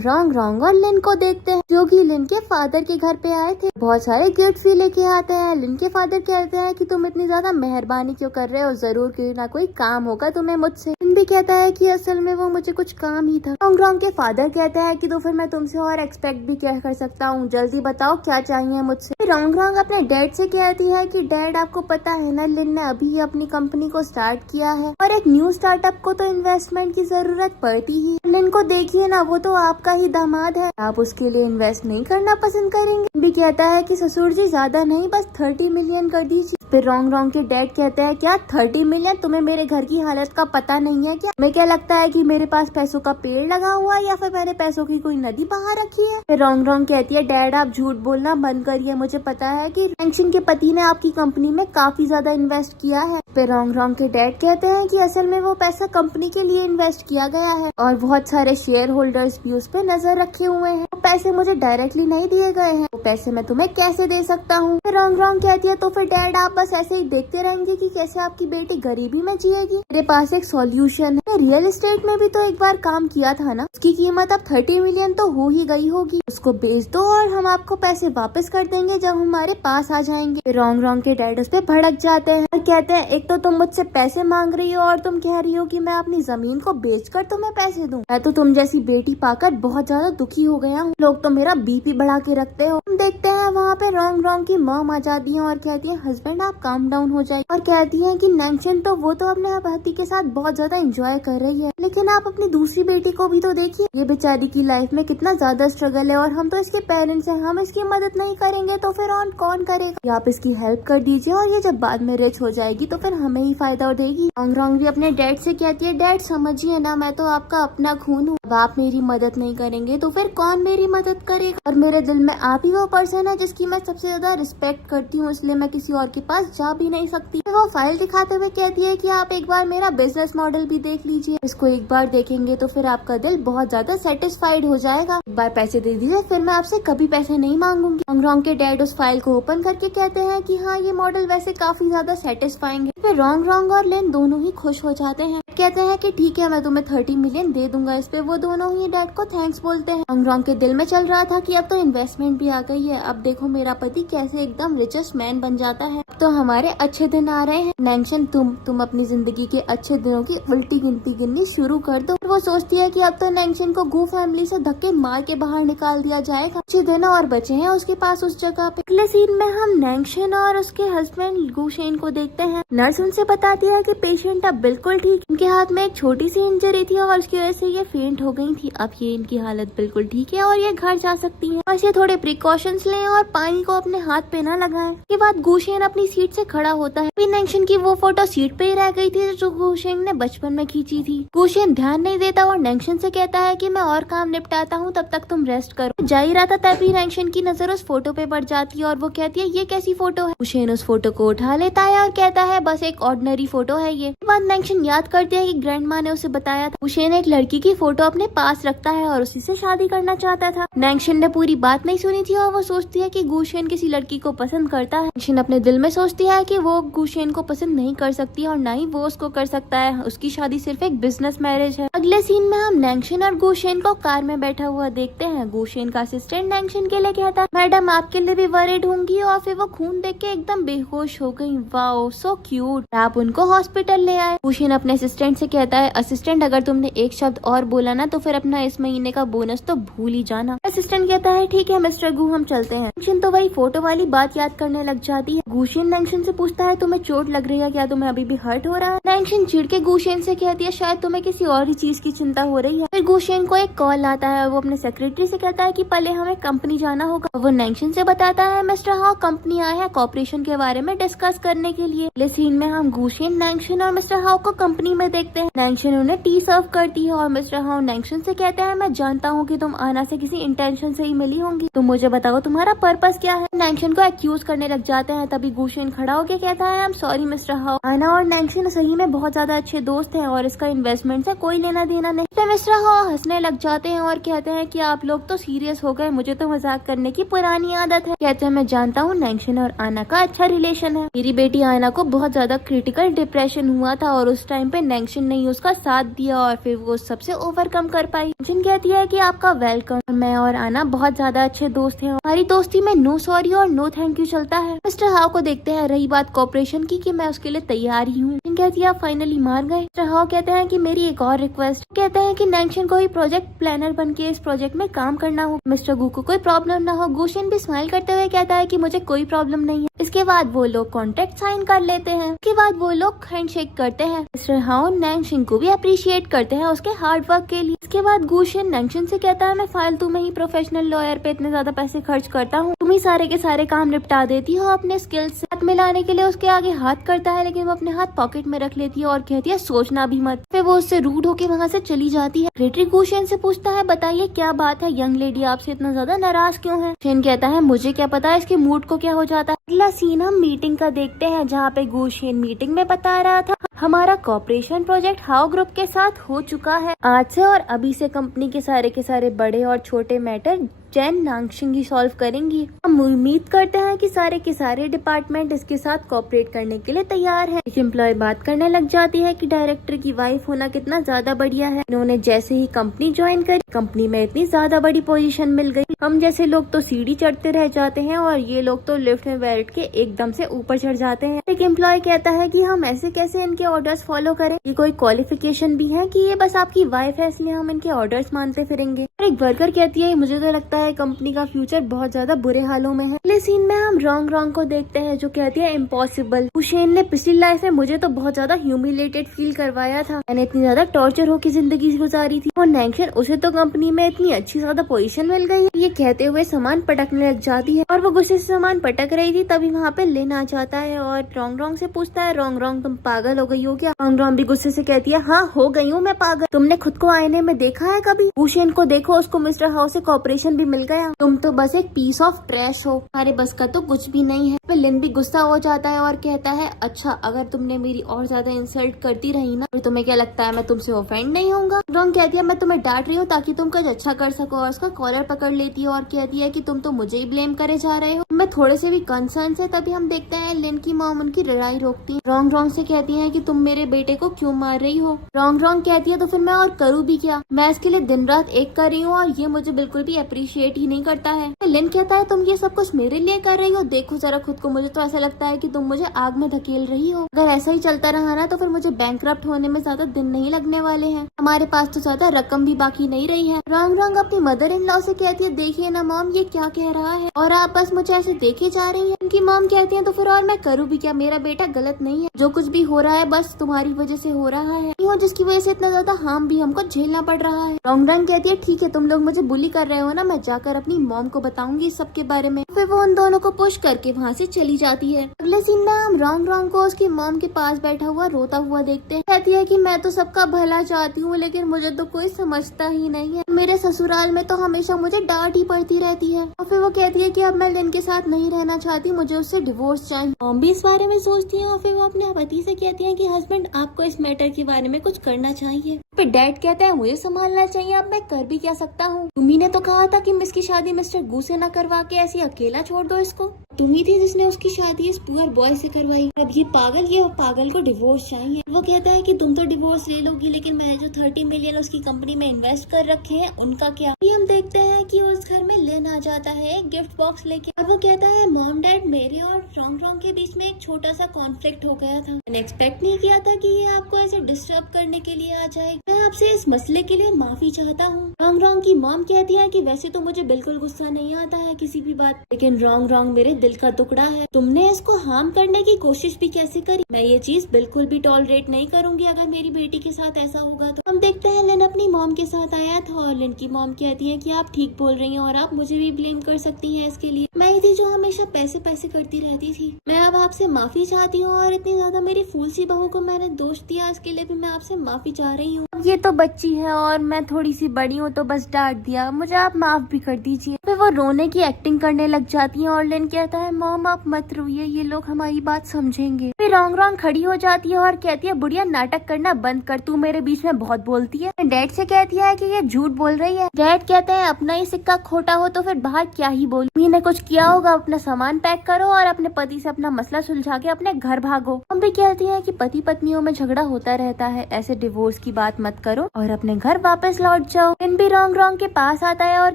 रॉन्ग रॉन्ग और लिन को देखते हैं जो कि लिन के फादर के घर पे आए थे। बहुत सारे गिफ्ट भी लेके आते हैं। लिन के फादर कहते हैं कि तुम इतनी ज्यादा मेहरबानी क्यों कर रहे हो, जरूर कोई ना कोई काम होगा तुम्हें मुझसे। लिन भी कहता है कि असल में वो मुझे कुछ काम ही था। रॉन्ग रॉन्ग के फादर कहते हैं कि तो फिर मैं तुमसे और एक्सपेक्ट भी क्या कर सकता हूँ, जल्दी बताओ क्या चाहिए मुझसे। रॉन्ग रॉन्ग अपने डैड से कहती है कि डैड आपको पता है ना लिन ने अभी अपनी कंपनी को स्टार्ट किया है और एक न्यू स्टार्टअप को तो इन्वेस्टमेंट की जरूरत पड़ती ही। लिन को देखिए ना, वो तो आपका ही दामाद है, आप उसके लिए इन्वेस्ट नहीं करना पसंद करेंगे। भी कहता है कि ससुर जी ज्यादा नहीं बस 30 मिलियन कर दीजिए। फिर रॉन्ग रॉन्ग के डैड कहते हैं क्या 30 मिलियन, तुम्हें मेरे घर की हालत का पता नहीं है क्या, मैं क्या लगता है कि मेरे पास पैसों का पेड़ लगा हुआ है या फिर मैंने पैसों की कोई नदी बहा रखी है। फिर रॉन्ग रॉन्ग कहती है डैड आप झूठ बोलना बंद करिए, मुझे पता है कि नैंगशन के पति ने आपकी कंपनी में काफी ज्यादा इन्वेस्ट किया है। फिर रॉन्ग रॉन्ग के डैड कहते हैं कि असल में वो पैसा कंपनी के लिए इन्वेस्ट किया गया है और बहुत सारे शेयर होल्डर्स भी उस पर नजर रखे हुए हैं। वो पैसे मुझे डायरेक्टली नहीं दिए गए हैं, वो पैसे मैं तुम्हें कैसे दे सकता हूँ। फिर रॉन्ग रॉन्ग कहती है तो फिर डैड आप बस ऐसे ही देखते रहेंगे कि कैसे आपकी बेटी गरीबी में जिएगी। मेरे पास एक सॉल्यूशन है, रियल एस्टेट में भी तो एक बार काम किया था ना, उसकी कीमत अब 30 मिलियन तो हो ही गई होगी, उसको बेच दो और हम आपको पैसे वापस कर देंगे जब हमारे पास आ जाएंगे। रॉन्ग रॉन्ग के डैड उस पे भड़क जाते हैं और कहते हैं एक तो तुम मुझसे पैसे मांग रही हो और तुम कह रही हो कि मैं अपनी जमीन को बेचकर तुम्हें पैसे दूं। मैं तो तुम जैसी बेटी पाकर बहुत ज्यादा दुखी हो गया हूँ, लोग तो मेरा बीपी बढ़ा के रखते हो। हम देखते हैं वहाँ पे रॉन्ग रॉन्ग की मॉम आ जाती है और कहती है हस्बैंड आप काम डाउन हो जाए और कहती है कि नैंगशन तो वो तो अपने पति के साथ बहुत ज्यादा एंजॉय कर रही है, लेकिन आप अपनी दूसरी बेटी को भी तो देखिए, ये बेचारी की लाइफ में कितना ज्यादा स्ट्रगल है और हम तो इसके पेरेंट्स हैं, हम इसकी मदद नहीं करेंगे तो फिर और कौन करेगा। आप इसकी हेल्प कर दीजिए और ये जब बाद में रिच हो जाएगी तो फिर हमें ही फायदा उठेगी। रॉन्ग रॉन्ग भी अपने डैड से कहती है डैड समझिए ना, मैं तो आपका अपना खून हूँ, अब आप मेरी मदद नहीं करेंगे तो फिर कौन मेरी मदद करेगा, और मेरे दिल में आप ही वो पर्सन है जिसकी मैं सबसे ज्यादा रिस्पेक्ट करती हूँ, इसलिए मैं किसी और के पास जा भी नहीं सकती। वो फाइल दिखाते हुए कहती है कि आप एक बार मेरा बिजनेस मॉडल भी देख लीजिए, इसको एक बार देखेंगे तो फिर आपका दिल बहुत ज्यादा सेटिस्फाइड हो जाएगा, एक बार पैसे दे दीजिए फिर मैं आपसे कभी पैसे नहीं मांगूंगी। रॉन्ग रॉन्ग के डैड उस फाइल को ओपन करके कहते हैं कि हाँ ये मॉडल वैसे काफी ज्यादा सेटिस्फाइंग है। फिर रॉन्ग रॉन्ग और लिन दोनों ही खुश हो जाते हैं, कहते हैं कि ठीक है मैं तुम्हें 30 मिलियन दे दूंगा। इस पे वो दोनों ही डैड को थैंक्स बोलते हैं। रॉन्ग रॉन्ग के दिल में चल रहा था कि अब तो इन्वेस्टमेंट भी आ गई है, अब देखो मेरा पति कैसे एकदम रिचेस्ट मैन बन जाता है, तो हमारे अच्छे दिन आ रहे हैं। नैंगशन तुम अपनी जिंदगी के अच्छे दिनों की उल्टी गिनती गिननी शुरू कर दो। वो सोचती है कि अब तो नैंगशन को गू फैमिली से धक्के मार के बाहर निकाल दिया जाएगा, अच्छे दिन और बचे हैं उसके पास उस जगह पे। अगले सीन में हम नैंगशन और उसके हस्बैंड गुशेन को देखते हैं। नर्स उनसे बताती है कि पेशेंट अब बिल्कुल ठीक, उनके हाथ में एक छोटी सी इंजरी थी और उसकी वजह से ये फेंट हो गई थी, अब ये इनकी हालत बिल्कुल ठीक है और ये घर जा सकती है, बस ये थोड़े प्रिकॉशंस लें और पानी को अपने हाथ पे न लगाएं। के बाद गुशेन अपनी सीट से खड़ा होता है। नैंगशन की वो फोटो सीट पे ही रह गई थी जो गुशेन ने बचपन में खींची थी। गुशेन ध्यान नहीं देता और नैंगशन से कहता है कि मैं और काम निपटाता हूँ, तब तक तुम रेस्ट करो। जा ही रहा था तभी नैंगशन की नजर उस फोटो पे पड़ जाती है और वो कहती है ये कैसी फोटो है। गुशेन उस फोटो को उठा लेता है और कहता है बस एक ऑर्डिनरी फोटो है ये। बाद नैंगशन याद करते हैं कि ग्रैंडमा ने उसे बताया था गुशेन एक लड़की की फोटो अपने पास रखता है और उसी से शादी करना चाहता था। नैंगशन ने पूरी बात नहीं सुनी थी और वो सोचती है कि गुशेन किसी लड़की को पसंद करता है। नैंगशन अपने दिल में सोचती है कि वो गुशेन को पसंद नहीं कर सकती और ना ही वो उसको कर सकता है, उसकी शादी सिर्फ एक बिजनेस मैरिज है। अगले सीन में हम नैंगशन और गुशेन को कार में बैठा हुआ देखते हैं। गुशेन का असिस्टेंट नैंगशन के लिए कहता है मैडम आपके लिए भी वरीड होंगी, और फिर वो खून देख के एकदम बेहोश हो गई। वाओ सो क्यूट, आप उनको हॉस्पिटल ले आए। गुशेन अपने असिस्टेंट से कहता है असिस्टेंट अगर तुमने एक शब्द और बोला ना तो फिर अपना इस महीने का बोनस तो भूल ही जाना। असिस्टेंट कहता है ठीक है मिस्टर गू हम चलते हैं। नैंगशन तो वही फोटो वाली बात याद करने लग जाती है। गुशेन गुशेन नैंगशन से पूछता है तुम्हें चोट लग रही है क्या, तुम्हें अभी भी हर्ट हो रहा है। नैंगशन चिढ़ के गुशेन से कहती है शायद तुम्हें किसी और ही चीज की चिंता हो रही है। फिर गुशेन को एक कॉल आता है, वो अपने सेक्रेटरी से कहता है कि पहले हमें कंपनी जाना होगा। वो नैंगशन से बताता है मिस्टर हाउ कंपनी आया है कॉपरेशन के बारे में डिस्कस करने के लिए। इस सीन में हम गुशेन, नैंगशन और मिस्टर हाउ को कंपनी में देखते हैं। नैंगशन उन्हें टी सर्व करती है और मिस्टर हाउ नैंगशन से कहते हैं मैं जानता हूँ कि तुम आना से किसी इंटेंशन से ही मिली होंगी, तुम मुझे बताओ तुम्हारा पर्पस क्या है। नैंगशन को एक्यूज करने लग जाते हैं। तभी गुशेन खड़ा होकर कहता है I am sorry mister how, आना और नैंगशन सही में बहुत ज्यादा अच्छे दोस्त हैं और इसका इन्वेस्टमेंट से कोई लेना देना नहीं। तो मिस्टर हाउ हंसने लग जाते हैं और कहते हैं कि आप लोग तो सीरियस हो गए, मुझे तो मजाक करने की पुरानी आदत है। कहते हैं मैं जानता हूँ नैंगशन और आना का अच्छा रिलेशन है, मेरी बेटी आना को बहुत ज्यादा क्रिटिकल डिप्रेशन हुआ था और उस टाइम पे नैंगशन ने उसका साथ दिया और फिर वो सबसे ओवरकम कर पाई। नैंगशन कहती है कि आपका वेलकम, मैं और आना बहुत ज्यादा अच्छे दोस्त हैं, हमारी दोस्ती में नो सॉरी और नो थैंक यू चलता है। मिस्टर हाउ को देखते हैं रही बात कॉपरेशन की कि मैं उसके लिए तैयार ही हूँ। कहती है आप फाइनली मान गए। मिस्टर हाउ कहते हैं कि मेरी एक और रिक्वेस्ट, कहते हैं कि नैंगशन को ही प्रोजेक्ट प्लानर बन के इस प्रोजेक्ट में काम करना हो, मिस्टर गू को कोई प्रॉब्लम ना हो। गुशेन भी स्माइल करते हुए कहता है कि मुझे कोई प्रॉब्लम नहीं है। इसके बाद वो लोग कॉन्ट्रैक्ट साइन कर लेते हैं। इसके बाद वो लोग हैंडशेक करते हैं। मिस्टर हाउ नैंगशन को भी अप्रिशिएट करते हैं उसके हार्ड वर्क के लिए। इसके बाद गुशेन नैंगशन से कहता है मैं फालतू में ही प्रोफेशनल लॉयर पे इतने ज्यादा पैसे खर्च करता हूँ, तुम ही सारे के सारे काम निपटा देती हो अपने स्किल्स से। हाथ मिलाने के लिए उसके आगे हाथ करता है लेकिन वो अपने हाथ पॉकेट में रख लेती है और कहती है सोचना भी मत। फिर वो उससे रूड होके वहाँ से चली जाती है। सेक्रेटरी गुशेन से पूछता है बताइए क्या बात है, यंग लेडी आपसे इतना ज्यादा नाराज क्यों है। गुशेन कहता है मुझे क्या पता इसके मूड को क्या हो जाता है। अगला सीन हम मीटिंग का देखते हैं जहाँ पे गुशेन मीटिंग में बता रहा था हमारा कॉपरेशन प्रोजेक्ट हाउ ग्रुप के साथ हो चुका है। आज से और अभी से कंपनी के सारे बड़े और छोटे मैटर जैन नैंगशन ही सॉल्व करेंगी। हम उम्मीद करते हैं कि सारे के सारे डिपार्टमेंट इसके साथ कोऑपरेट करने के लिए तैयार है। एक एम्प्लॉय बात करने लग जाती है कि डायरेक्टर की वाइफ होना कितना ज्यादा बढ़िया है, इन्होंने जैसे ही कंपनी ज्वाइन करी कंपनी में इतनी ज्यादा बड़ी पोजीशन मिल गई, हम जैसे लोग तो सीढ़ी चढ़ते रह जाते हैं और ये लोग तो लिफ्ट में बैठ के एकदम से ऊपर चढ़ जाते हैं। एक एम्प्लॉय कहता है कि हम ऐसे कैसे इनके ऑर्डर्स फॉलो करें, ये कोई क्वालिफिकेशन भी है कि ये बस आपकी वाइफ है इसलिए हम इनके ऑर्डर्स मानते फिरेंगे। एक वर्कर कहती है मुझे तो लगता है कंपनी का फ्यूचर बहुत ज्यादा बुरे हालों में है। अगले सीन में हम रॉन्ग को देखते हैं जो कहती है इम्पॉसिबल, गुशेन ने पिछली लाइफ में मुझे तो बहुत ज्यादा ह्यूमिलेटेड फील करवाया था, मैंने इतनी ज्यादा टॉर्चर होकर जिंदगी गुजारी थी और नैंगशन उसे तो कंपनी में इतनी अच्छी ज्यादा पोजीशन मिल गई। ये कहते हुए सामान पटकने लग जाती है और वो गुस्से से सामान पटक रही थी तभी वहाँ पे लिन आ जाता है और रॉन्ग से पूछता है रॉन्ग तुम पागल हो गई हो क्या। रॉन्ग भी गुस्से से कहती है हाँ हो गई हूँ मैं पागल, तुमने खुद को आईने में देखा है कभी, गुशेन को देखो उसको मिस्टर हाउ से कॉपरेशन भी मिल गया, तुम तो बस एक पीस ऑफ ट्रैश हो, तुम्हारे बस का तो कुछ भी नहीं है। फिर लिन भी गुस्सा हो जाता है और कहता है अच्छा अगर तुमने मेरी और ज्यादा इंसल्ट करती रही ना तो तुम्हें क्या लगता है मैं तुमसे ऑफेंड नहीं होऊंगा। रॉन्ग कहती है मैं तुम्हें डांट रही हूँ ताकि तुम कुछ अच्छा कर सको और उसका कॉलर पकड़ लेती है और कहती है कि तुम तो मुझे ही ब्लेम करे जा रहे हो, मैं थोड़े से भी कंसर्न है। तभी हम देखते हैं लिन की मॉम उनकी लड़ाई रोकती है। रॉन्ग से कहती है कि तुम मेरे बेटे को क्यों मार रही हो। रॉन्ग कहती है तो फिर मैं और करूँ भी क्या, मैं इसके लिए दिन रात एक कर रही हूँ और ये मुझे बिल्कुल भी अप्रिशिएट ही नहीं करता है। लिन कहता है तुम ये सब कुछ मेरे लिए कर रही हो, देखो जरा खुद को, मुझे तो ऐसा लगता है कि तुम मुझे आग में धकेल रही हो, अगर ऐसा ही चलता रहा ना तो फिर मुझे बैंकक्रप्ट होने में ज्यादा दिन नहीं लगने वाले हैं, हमारे पास तो ज्यादा रकम भी बाकी नहीं रही है। रॉन्ग अपनी मदर इन लॉ से कहती है देखिए ना मॉम ये क्या कह रहा है और आप बस मुझे ऐसे देखे जा रही है। उनकी मॉम कहती है तो फिर और मैं करूँ भी क्या, मेरा बेटा गलत नहीं है, जो कुछ भी हो रहा है बस तुम्हारी वजह से हो रहा है जिसकी वजह से इतना ज्यादा हार्म भी हमको झेलना पड़ रहा है। रॉन्ग कहती है ठीक है तुम लोग मुझे बुली कर रहे हो ना, मैं जाकर अपनी मॉम को बताऊंगी इस सब के बारे में। फिर वो उन दोनों को पुश करके वहाँ से चली जाती है। अगले सीन में हम रॉन्ग को उसकी मॉम के पास बैठा हुआ रोता हुआ देखते हैं। कहती है कि मैं तो सबका भला चाहती हूँ लेकिन मुझे तो कोई समझता ही नहीं है, मेरे ससुराल में तो हमेशा मुझे डांट ही पड़ती रहती है। और फिर वो कहती है कि अब मैं लिन के साथ नहीं रहना चाहती, मुझे उससे डिवोर्स चाहिए। मॉम भी इस बारे में सोचती है और फिर वो अपने पति से कहती है कि हस्बैंड आपको इस मैटर के बारे में कुछ करना चाहिए। फिर डैड कहता है मुझे संभालना चाहिए, अब मैं कर भी क्या सकता हूँ, तुम्ही ने तो कहा था कि इसकी शादी मिस्टर गू से न करवा के ऐसी अकेला छोड़ दो इसको, तुम्ही थी जिसने उसकी शादी इस पुअर बॉय से करवाई, अब ये पागल को डिवोर्स चाहिए। वो कहता है कि तुम तो डिवोर्स ले लोगी लेकिन मैंने जो 30 मिलियन उसकी कंपनी में इन्वेस्ट कर रखे हैं उनका क्या। हम देखते हैं कि उस घर में लन आ जाता है एक गिफ्ट बॉक्स लेके और वो कहता है मॉम डैड मेरे और रॉन्ग रॉन्ग के बीच में एक छोटा सा कॉन्फ्लिक्ट हो गया था। मैंने एक्सपेक्ट नहीं किया था कि ये आपको ऐसे डिस्टर्ब करने के लिए आ जाए। मैं आपसे इस मसले के लिए माफी चाहता हूँ। रॉन्ग रॉन्ग की मॉम कहती है कि वैसे तो मुझे बिल्कुल गुस्सा नहीं आता है किसी भी बात, लेकिन रॉन्ग रॉन्ग मेरे दिल का टुकड़ा है। तुमने इसको हार्म करने की कोशिश भी कैसे करी। मैं ये चीज बिल्कुल भी टॉलरेट नहीं करूंगी अगर मेरी बेटी के साथ ऐसा होगा तो। हम देखते हैं लिन अपनी मॉम के साथ आया था और लिन की मॉम कहती है कि आप ठीक बोल रही हैं और आप मुझे भी ब्लेम कर सकती हैं इसके लिए। मैं ही थी जो हमेशा पैसे पैसे करती रहती थी। मैं अब आपसे माफी चाहती हूँ और इतनी ज्यादा मेरी फूल सी बहू को मैंने दोष दिया इसके लिए भी मैं आपसे माफी चाह रही हूँ। ये तो बच्ची है और मैं थोड़ी सी बड़ी हूँ तो बस डांट दिया, मुझे आप माफ भी कर दीजिए। फिर वो रोने की एक्टिंग करने लग जाती है और लिन कहता है मॉम आप मत रोइए, ये लोग हमारी बात समझेंगे। फिर रॉन्ग रॉन्ग खड़ी हो जाती है और कहती है बुढ़िया नाटक करना बंद कर, तू मेरे बीच में बहुत बोलती है। डैड से कहती है कि ये झूठ बोल रही है। डैड कहते हैं अपना ही सिक्का खोटा हो तो फिर बाहर क्या ही बोलूं, मैंने कुछ किया होगा, अपना सामान पैक करो और अपने पति से अपना मसला सुलझा के अपने घर भागो। हम भी कहती है कि पति पत्नियों में झगड़ा होता रहता है, ऐसे डिवोर्स की बात मत करो और अपने घर वापस लौट जाओ। लिन भी रॉन्ग रॉन्ग के पास आता है और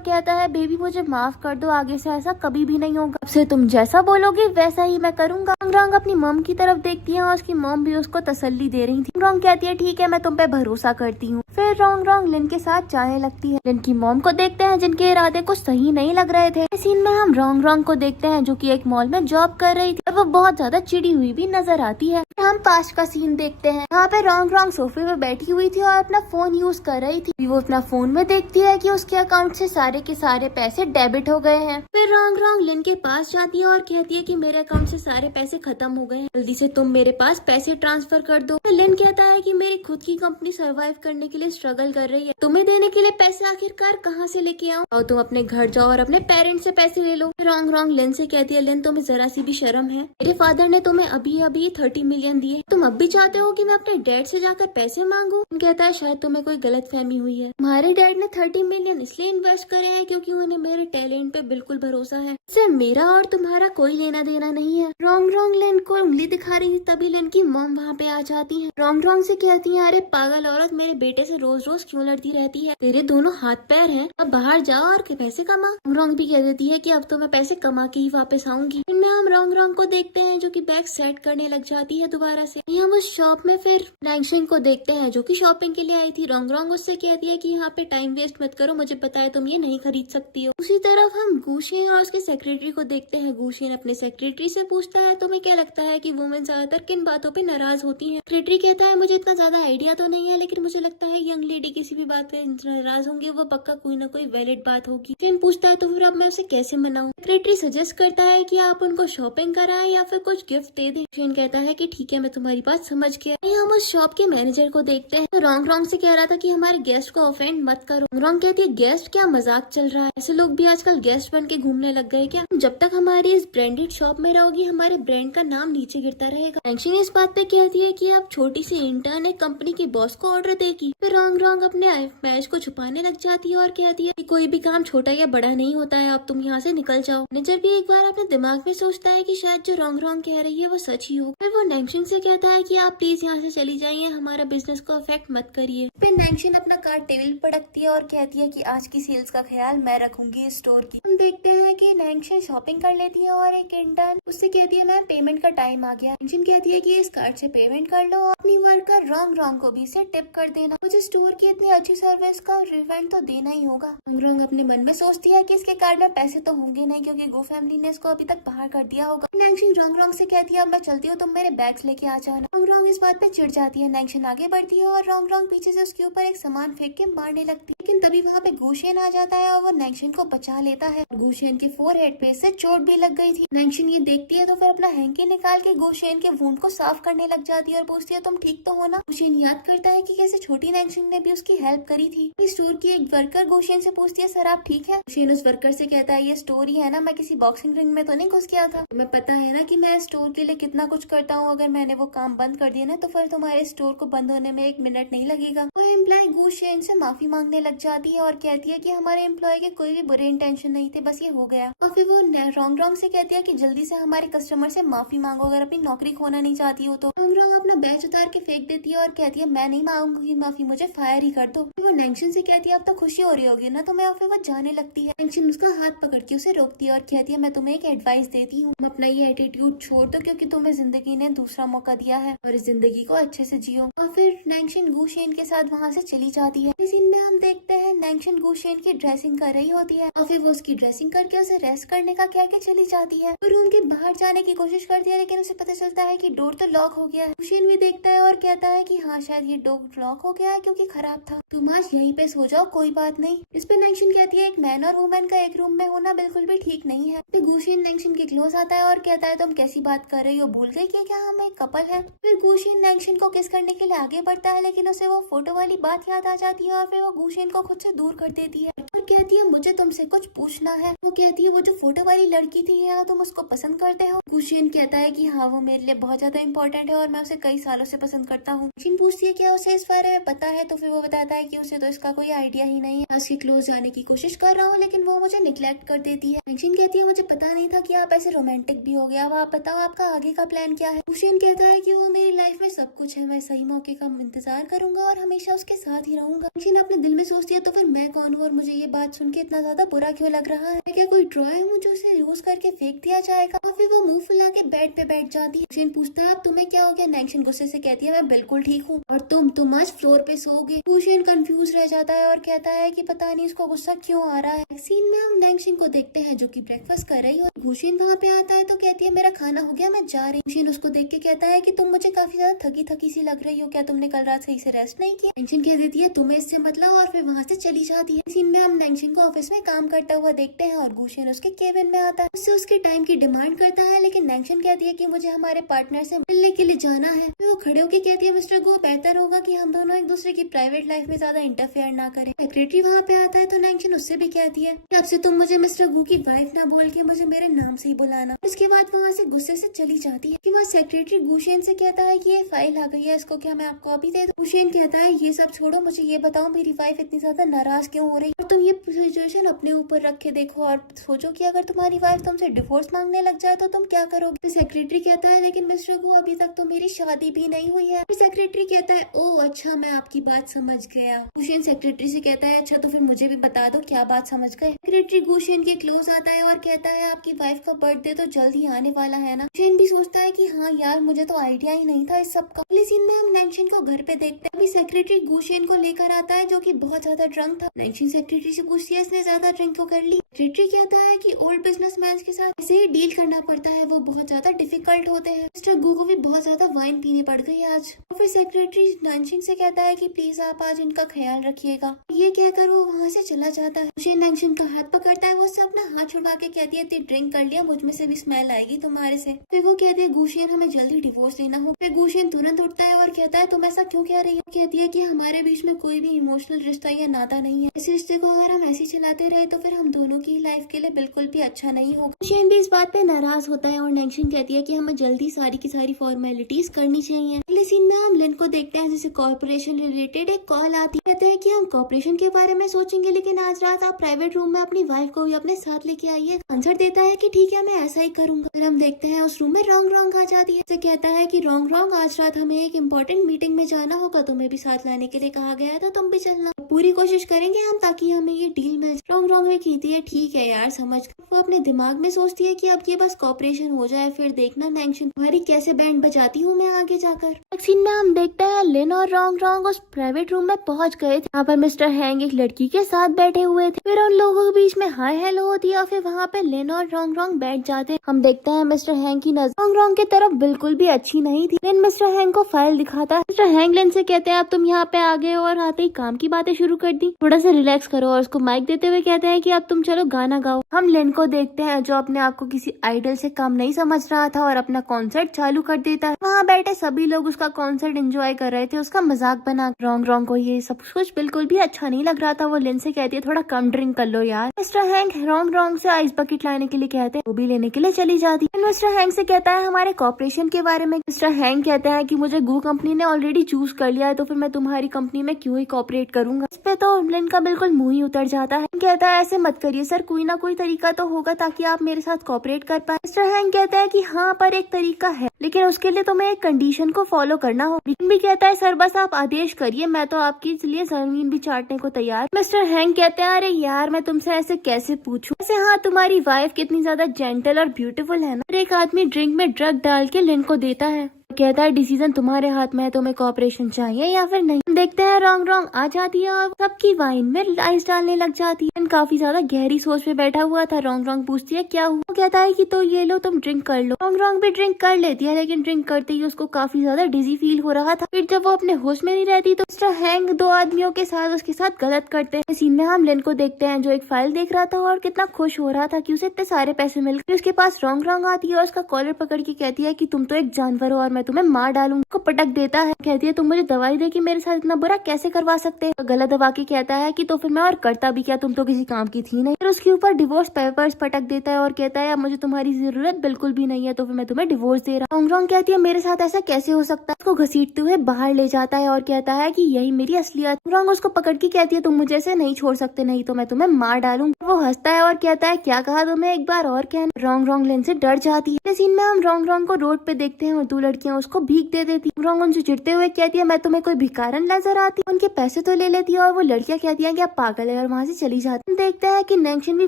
कहता है बेबी मुझे माफ कर दो, आगे से ऐसा कभी भी नहीं होगा, अब से तुम जैसा बोलोगे वैसा ही मैं करूंगा। रॉन्ग रॉन्ग अपनी मॉम की तरफ देखती है और उसकी मॉम भी उसको तसल्ली दे रही थी। रॉन्ग कहती है ठीक है मैं तुम पे भरोसा करती हूँ। फिर रॉन्ग रॉन्ग लिन के साथ जाने लगती है। लिन की मॉम को देखते हैं जिनके इरादे कुछ सही नहीं लग रहे थे। इस सीन में हम रॉन्ग रॉन्ग को देखते हैं जो कि एक मॉल में जॉब कर रही थी और वो बहुत ज्यादा चिड़ी हुई भी नजर आती है। हम पास का सीन देखते हैं, यहाँ पे रॉन्ग रॉन्ग सोफे पे बैठी हुई थी और अपना फोन यूज कर रही थी। वो अपना फोन में देखती है कि उसके अकाउंट से सारे के सारे पैसे डेबिट हो गए हैं। फिर रॉन्ग रॉन्ग लिन के पास जाती है और कहती है कि मेरे अकाउंट से सारे पैसे खत्म हो गए हैं, जल्दी से तुम मेरे पास पैसे ट्रांसफर कर दो। लिन कहता है कि मेरी खुद की कंपनी सर्वाइव करने के लिए स्ट्रगल कर रही है, तुम्हें देने के लिए पैसे आखिरकार कहाँ से लेके आऊं, और तुम अपने घर जाओ और अपने पेरेंट्स से पैसे ले लो। रॉन्ग रॉन्ग लिन से कहती है लिन तुम्हें जरा सी भी शर्म है, मेरे फादर ने तुम्हें अभी अभी 30 मिलियन दिए, तुम अब भी चाहते हो कि मैं अपने डैड से जाकर पैसे मांगू। कहता है शायद तुम्हें कोई गलत फहमी हुई है, हमारे डैड ने 30 मिलियन इसलिए इन्वेस्ट करे हैं क्योंकि उन्हें मेरे टैलेंट पे बिल्कुल भरोसा है, इससे मेरा और तुम्हारा कोई लेना देना नहीं है। रॉन्ग रॉन्ग लिन को उंगली दिखा रही थी, तभी लिन की मॉम वहाँ पे आ जाती है। रॉन्ग रॉन्ग से कहती है अरे पागल औरत, मेरे बेटे से रोज रोज क्यों लड़ती रहती है, तेरे दोनों हाथ पैर हैं, अब बाहर जाओ और पैसे कमा। रॉन्ग भी कह देती है कि अब तो मैं पैसे कमा के ही वापस आऊंगी। इनमें हम रॉन्ग रॉन्ग को देखते हैं जो कि बैग सेट करने लग जाती है दोबारा से। हम उस शॉप में फिर नैंगशिंग को देखते हैं जो कि शॉपिंग के लिए आई थी। रॉन्ग रॉन्ग उससे कहती है कि यहाँ पे टाइम वेस्ट मत करो, मुझे पता है तुम ये नहीं खरीद सकती हो। उसी तरफ हम गुशिन और उसके सेक्रेटरी को देखते हैं। गुशिन अपने सेक्रेटरी से पूछता है तुम्हें क्या लगता है कि वुमेन ज्यादातर किन बातों पे नाराज होती हैं। सेक्रेटरी कहता है मुझे इतना ज्यादा आइडिया तो नहीं है, लेकिन मुझे लगता है यंग लेडी किसी भी बात पे नाराज होंगे वो पक्का कोई ना कोई वैलिड बात होगी। गुशिन पूछता है तो फिर अब मैं उसे कैसे मनाऊं। सेक्रेटरी सजेस्ट करता है कि आप उनको शॉपिंग कराएं या फिर कुछ गिफ्ट दे दें। गुशिन कहता है कि ठीक है मैं तुम्हारी बात समझ गया। हम उस शॉप के मैनेजर को देखते हैं। तो रॉन्ग रॉन्ग से कह रहा था कि हमारे गेस्ट को ऑफेंड मत करो। रॉन्ग कहती है गेस्ट क्या, मजाक चल रहा है, ऐसे लोग भी आजकल गेस्ट बन के घूमने लग गए क्या, जब तक हमारी इस ब्रांडेड शॉप में रहोगी हमारे ब्रांड का नाम नीचे गिरता रहेगा। नैंगशिंग इस बात पे कहती है कि अब छोटी सी इंटर्न एक कंपनी के बॉस को ऑर्डर देगी। फिर रॉन्ग रॉन्ग अपने मैच को छुपाने लग जाती है और कहती है कि कोई भी काम छोटा या बड़ा नहीं होता है, अब तुम यहाँ से निकल जाओ। मैनेजर भी एक बार अपने दिमाग में सोचता है कि शायद जो रॉन्ग रॉन्ग कह रही है वो सच ही हो। फिर वो नैंगशिंग से कहता है कि आप प्लीज यहाँ से चली जाइए, हमारा बिजनेस को अफेक्ट मत करिए। फिर नैंगशिंग अपना कार्ड टेबल पर रखती है और कहती है कि आज की सेल्स का ख्याल मैं रखूंगी इस स्टोर की। हम देखते हैं कि नैंगशिंग शॉपिंग कर लेती है और एक इंटर्न उससे कहती है मैम पेमेंट का टाइम आ गया। नैंगशिंग कहती है कि इस कार्ड से पेमेंट कर लो, अपनी वर्कर रॉन्ग रॉन्ग को भी इसे टिप कर देना, मुझे स्टोर की इतनी अच्छी सर्विस का रिफंड तो देना ही होगा। रॉन्ग रॉन्ग अपने मन में सोचती है कि इसके कार्ड में पैसे तो होंगे नहीं क्योंकि गो फैमिली ने इसको अभी तक बाहर कर दिया होगा। नैंगशिंग रॉन्ग रॉन्ग से कहती है अब मैं चलती हूँ, तुम मेरे बैग्स लेके आ जाना। रॉन्ग रॉन्ग इस बात पे चिढ़ जाती है। नैंगशिंग आगे बढ़ती है और रॉन्ग रॉन्ग पीछे से उसके ऊपर एक सामान फेंक के मारने लगती है, लेकिन तभी वहाँ पे गुशिन आ जाता है और वो नैंगशिंग को बचा लेता है। गुशिन की फोरहेड पे से चोट भी लग गई थी। नैंगशिंग ये देखती है तो फिर अपना हैंकी निकाल के गुशिन के वुंड को साफ करने लग जाती है और पूछती है तुम ठीक तो हो ना। गुशिन याद करता है कि कैसे छोटी नैंगशिंग ने भी उसकी हेल्प करी थी। स्टोर की एक वर्कर गुशिन से पूछती है सर आप ठीक है। गुशिन उस वर्कर से कहता है ये स्टोर ही है ना, मैं किसी बॉक्सिंग रिंग में तो नहीं घुस गया था, तुम्हें पता है ना कि मैं स्टोर के लिए कितना कुछ करता हूँ, अगर मैंने वो काम बंद कर दिया ना तो फिर तुम्हारे स्टोर को बंद होने में 1 मिनट नहीं लगेगा। वो एम्प्लॉय गुशिन से माफी मांगने लग जाती है और कहती है कि हमारे एम्प्लॉय के कोई भी बुरे इंटेंशन नहीं थे, बस ये हो गया। और फिर वो रॉन्ग रॉन्ग से कहती है कि जल्दी से हमारे कस्टमर से माफी मांगो अगर अपनी नौकरी खोना नहीं चाहती हो तो। रॉन्ग रॉन्ग अपना बैच उतार मार के फेंक देती है और कहती है मैं नहीं मांगूंगी माफी, मुझे फायर ही कर दो। वो नैंगशन से कहती है अब तो खुशी हो रही होगी ना तुम्हें, और फिर वो जाने लगती है। नैंगशन उसका हाथ पकड़ के उसे रोकती है और कहती है मैं तुम्हें एक एडवाइस देती हूँ, तुम अपना ये एटीट्यूड छोड़ दो क्योंकि तुम्हें जिंदगी ने दूसरा मौका दिया है और इस जिंदगी को अच्छे से जियो। और फिर नैंगशन गुशेन के साथ वहाँ से चली जाती है। इस सीन में हम देखते हैं नैंगशन गुशेन की ड्रेसिंग कर रही होती है और फिर वो उसकी ड्रेसिंग करके उसे रेस्ट करने का कह के चली जाती है। वो रूम के बाहर जाने की कोशिश करती है लेकिन उसे पता चलता है कि डोर तो लॉक हो गया है। गुशेन भी देखता है और कहता है कि हाँ शायद ये डोर लॉक हो गया है क्योंकि खराब था, तुम आज यहीं पे सो जाओ कोई बात नहीं। इस पे नैंगशन कहती है एक मैन और वुमेन का एक रूम में होना बिल्कुल भी ठीक नहीं है। फिर गुशेन नैंगशन के क्लोज आता है और कहता है तुम कैसी बात कर रही हो, भूल गई कि क्या हम एक कपल है। फिर गुशेन नैंगशन को किस करने के लिए आगे बढ़ता है लेकिन उसे वो फोटो वाली बात याद आ जाती है और फिर वो गुशेन को खुद से दूर कर देती है और कहती है मुझे तुमसे कुछ पूछना है। वो कहती है वो जो फोटो वाली लड़की थी क्या तुम उसको पसंद करते हो? गुशेन कहता है कि हाँ वो मेरे लिए बहुत ज्यादा इंपॉर्टेंट है और मैं उसे कई सालों से पसंद करता हूँ। नैंगशन पूछती है क्या उसे इस बारे में पता है, तो फिर वो बताता है कि उसे तो इसका कोई आइडिया ही नहीं है। उसके क्लोज जाने की कोशिश कर रहा हूँ लेकिन वो मुझे निग्लेक्ट कर देती है। नैंगशन कहती है मुझे पता नहीं था कि आप ऐसे रोमांटिक भी हो गया, अब आप बताओ आपका आगे का प्लान क्या है? गुशेन कहता है कि वो मेरी लाइफ में सब कुछ है, मैं सही मौके का इंतजार करूंगा और हमेशा उसके साथ ही रहूंगा। नैंगशन अपने दिल में सोचती है तो फिर मैं कौन हूँ और मुझे ये बात सुन के इतना ज्यादा बुरा क्यों लग रहा है, क्या कोई ड्रॉ हूँ जो उसे यूज करके फेंक दिया जाएगा? और फिर वो मुंह फुला के बेड पे बैठ जाती है। गुशेन पूछता है अब तुम्हें क्या हो गया? नैंगशन गुस्से से कहती है मैं बिल्कुल ठीक हूँ और तुम आज फ्लोर पे सोओगे। गुशेन कंफ्यूज रह जाता है और कहता है कि पता नहीं उसको गुस्सा क्यों आ रहा है। सीन में हम नैंगशन को देखते हैं जो कि ब्रेकफास्ट कर रही है। गुशेन वहाँ पे आता है तो कहती है मेरा खाना हो गया मैं जा रही हूँ। गुशेन उसको देख के कहता है कि तुम मुझे काफी ज्यादा थकी थकी सी लग रही हो, क्या तुमने कल रात सही से रेस्ट नहीं किया? नैंगशन कह देती है तुम्हें इससे मतलब और फिर वहाँ से चली जाती है। सीन में हम नैंगशन को ऑफिस में काम करता हुआ देखते हैं और गुशेन उसके केबिन में आता है, उससे उसके टाइम की डिमांड करता है लेकिन नैंगशन कहती है कि मुझे हमारे पार्टनर से मिलने के लिए जाना है। वो खड़े होकर कहती है मिस्टर गो बेहतर होगा कि हम दोनों एक दूसरे की प्राइवेट लाइफ में ज्यादा इंटरफेयर ना करें। सेक्रेटरी वहाँ पे आता है तो नैंगशन उससे भी कहती है कि अब से तुम मुझे मिस्टर गो की वाइफ ना बोल के मुझे मेरे नाम से ही बुलाना। इसके बाद वहाँ से गुस्से से चली जाती है कि वह सेक्रेटरी गुशेन से कहता है कि ये फाइल आ गई है, इसको क्या मैं आपको कॉपी दे दूं? गुशेन कहता है ये सब छोड़ो, मुझे ये बताओ मेरी वाइफ इतनी ज्यादा नाराज क्यों हो रही है? और तुम ये सिचुएशन अपने ऊपर रख के देखो और सोचो कि अगर तुम्हारी वाइफ तुमसे डिवोर्स मांगने लग जाए तो तुम क्या करोगे? सेक्रेटरी कहता है लेकिन मिस्टर गो अभी तक तो मेरी शादी भी नहीं हुई है। सेक्रेटरी कहता है ओ अच्छा मैं आपकी बात समझ गया। गुशेन सेक्रेटरी से कहता है अच्छा तो फिर मुझे भी बता दो क्या बात समझ गए? सेक्रेटरी गुशेन के क्लोज आता है और कहता है आपकी वाइफ का बर्थडे तो जल्द ही आने वाला है ना? गुशेन भी सोचता है कि हाँ यार मुझे तो आइडिया ही नहीं था इस सब का। अगले सीन में हम नैंगशन को घर पे देखते हैं। अभी सेक्रेटरी गुशेन को लेकर आता है जो कि बहुत ज्यादा ड्रंक था। नैंगशन सेक्रेटरी से पूछती है इसने ज्यादा ड्रिंक क्यों कर ली? सेक्रेटरी कहता है कि ओल्ड बिजनेसमैन के साथ ऐसे ही डील करना पड़ता है, वो बहुत ज्यादा डिफिकल्ट होते हैं। मिस्टर गो को भी बहुत ज्यादा वाइन पीनी पड़ गई आज। और फिर सेक्रेटरी नैंगशन से कहता है कि प्लीज आप आज इनका ख्याल रखिएगा। ये कहकर वो वहाँ से चला जाता है। गुशेन नैंगशन का हाथ पकड़ता है, वो उससे अपना हाथ छुड़वा के कहती है ड्रिंक कर लिया, मुझ में से भी स्मेल आएगी तुम्हारे से। फिर वो कहते हैं गुशेन हमें जल्दी डिवोर्स लेना हो। फिर गुशेन तुरंत उठता है और कहता है तुम ऐसा क्यों कह रही हो? कहती है कि हमारे बीच में कोई भी इमोशनल रिश्ता या नाता नहीं है, इस रिश्ते को अगर हम ऐसे चलाते रहे तो फिर हम दोनों की लाइफ के लिए बिल्कुल भी अच्छा नहीं होगा। गुशेन भी इस बात पे नाराज होता है और नैंगशन कहती है कि हमें जल्दी सारी की सारी फॉर्मेलिटीज करनी चाहिए। अगले सीन में हम लिन को देखते हैं जिसे कॉर्पोरेशन रिलेटेड एक कॉल आती है। कहते हैं कि हम कॉर्पोरेशन के बारे में सोचेंगे लेकिन आज रात आप प्राइवेट रूम में अपनी वाइफ को भी अपने साथ लेके आइए। आंसर देता है कि ठीक है मैं ऐसा ही करूंगा। फिर हम देखते हैं उस रूम में रॉन्ग आ जाती है। इसे कहता है कि रॉन्ग आज रात हमें एक इम्पोर्टेंट मीटिंग में जाना होगा, तुम्हें भी साथ लाने के लिए कहा गया है तो तुम भी चलना। पूरी कोशिश करेंगे हम ताकि हमें ये डील मिल। रॉन्ग में कहती है ठीक है यार समझ। वो अपने दिमाग में सोचती है कि अब ये बस कॉपरेशन हो जाए, फिर देखना नैंगशन तुम्हारी कैसे बैंड बजाती हूँ मैं आगे जाकर। सीन में हम देखते हैं लिन और रॉन्ग उस प्राइवेट रूम में पहुंच गए थे। यहाँ पर मिस्टर हैंग एक लड़की के साथ बैठे हुए थे। फिर उन लोगों के बीच में हाय हेलो होती है और फिर वहाँ पे लिन और रॉन्ग बैठ जाते हैं। हम देखते हैं मिस्टर हैंग की नजर रॉन्ग की तरफ बिल्कुल भी अच्छी नहीं थी। लिन मिस्टर हैंग को फाइल दिखाता है। मिस्टर हैंग लिन से कहते हैं अब तुम यहाँ पे आ गए हो और आते ही काम की बातें शुरू कर दी, थोड़ा सा रिलैक्स करो। और उसको माइक देते हुए कहते हैं कि अब तुम चलो गाना गाओ। हम लिन को देखते हैं जो अपने आप को किसी आइडल से कम नहीं समझ रहा था और अपना कॉन्सर्ट चालू कर देता है। वहाँ बैठे सभी लोग उसका कॉन्सर्ट एंजॉय कर रहे थे, उसका मजाक बना। रॉन्ग को ये सब कुछ बिल्कुल भी अच्छा नहीं लग रहा था। वो लिन से कहती है थोड़ा कम ड्रिंक कर लो यार। मिस्टर हैंग रॉन्ग से आइस बकेट लाने के लिए कहते हैं, वो भी लेने के लिए चली जाती है। मिस्टर हैंग से कहता है हमारे कॉर्पोरेशन के बारे में। मिस्टर हैंग कहता है कि मुझे गू कंपनी ने ऑलरेडी चूज कर लिया है तो फिर मैं तुम्हारी कंपनी में क्यों ही कॉपरेट करूंगा। इस पे तो लिन का बिल्कुल मुंह ही उतर जाता है। कहता है ऐसे मत करिए सर, कोई ना कोई तरीका तो होगा ताकि आप मेरे साथ कोऑपरेट कर पाए। मिस्टर हैंग कहता है कि हाँ पर एक तरीका है, लेकिन उसके लिए तुम्हें एक कंडीशन को फॉलो करना हो। लिन भी कहता है सर बस आप आदेश करिए, मैं तो आपके लिए जमीन भी चाटने को तैयार। मिस्टर हैंग कहते हैं अरे यार मैं तुमसे ऐसे कैसे पूछूं, ऐसे हाँ तुम्हारी वाइफ कितनी ज्यादा जेंटल और ब्यूटीफुल है ना। एक आदमी ड्रिंक में ड्रग डाल के लिन को देता है, कहता है डिसीजन तुम्हारे हाथ में है, तुम्हें कोऑपरेशन चाहिए या फिर नहीं। देखते हैं रॉन्ग रॉन्ग आ जाती है और सबकी वाइन में आइस डालने लग जाती है। काफी ज्यादा गहरी सोच में बैठा हुआ था। रॉन्ग रॉन्ग पूछती है क्या हुआ, कहता है कि तो ये लो तुम ड्रिंक कर लो। रॉन्ग रॉन्ग भी ड्रिंक कर लेती है, लेकिन ड्रिंक करते ही उसको काफी ज्यादा डिजी फील हो रहा था। फिर जब वो अपने होश में नहीं रहती तो मिस्टर हैंग दो आदमियों के साथ उसके साथ गलत करते हैं। सीन में हम लिन को देखते हैं जो एक फाइल देख रहा था और कितना खुश हो रहा था कि उसे इतने सारे पैसे मिल गए। उसके पास रॉन्ग रॉन्ग आती है और उसका कॉलर पकड़ के कहती है कि तुम तो एक जानवर हो और मैं तुम्हें मार डालूंगा। को पटक देता है, कहती है तुम मुझे दवाई दे कि मेरे साथ इतना बुरा कैसे करवा सकते हैं। गलत दवा के कहता है कि तो फिर मैं और करता भी क्या, तुम तो किसी काम की थी नहीं। फिर उसके ऊपर डिवोर्स पेपर्स पटक देता है और कहता है अब मुझे तुम्हारी जरूरत बिल्कुल भी नहीं है, तो फिर मैं तुम्हें डिवोर्स दे रहा हूँ। रॉन्ग रॉन्ग कहती है मेरे साथ ऐसा कैसे हो सकता है। उसको घसीटते हुए बाहर ले जाता है और कहता है कि यही मेरी असलियत। रॉन्ग उसको पकड़ के कहती है तुम मुझे ऐसे नहीं छोड़ सकते, नहीं तो मैं तुम्हें मार डालूंगा। वो हंसता है और कहता है क्या कहा तुम्हें, एक बार और कहना। रॉन्ग रॉन्ग लिन से डर जाती है। सीन में हम रॉन्ग रॉन्ग को रोड पे देखते हैं और दो लड़कियां उसको भीख दे देती है। रॉन्ग उनसे चिढ़ते हुए कहती है मैं तुम्हें कोई भिखारन नजर आती हूँ, उनके पैसे तो ले लेती है। और वो लड़कियां कहती है कि आप पागल है और वहाँ से चली जाती है। देखते हैं कि नैंगशिन भी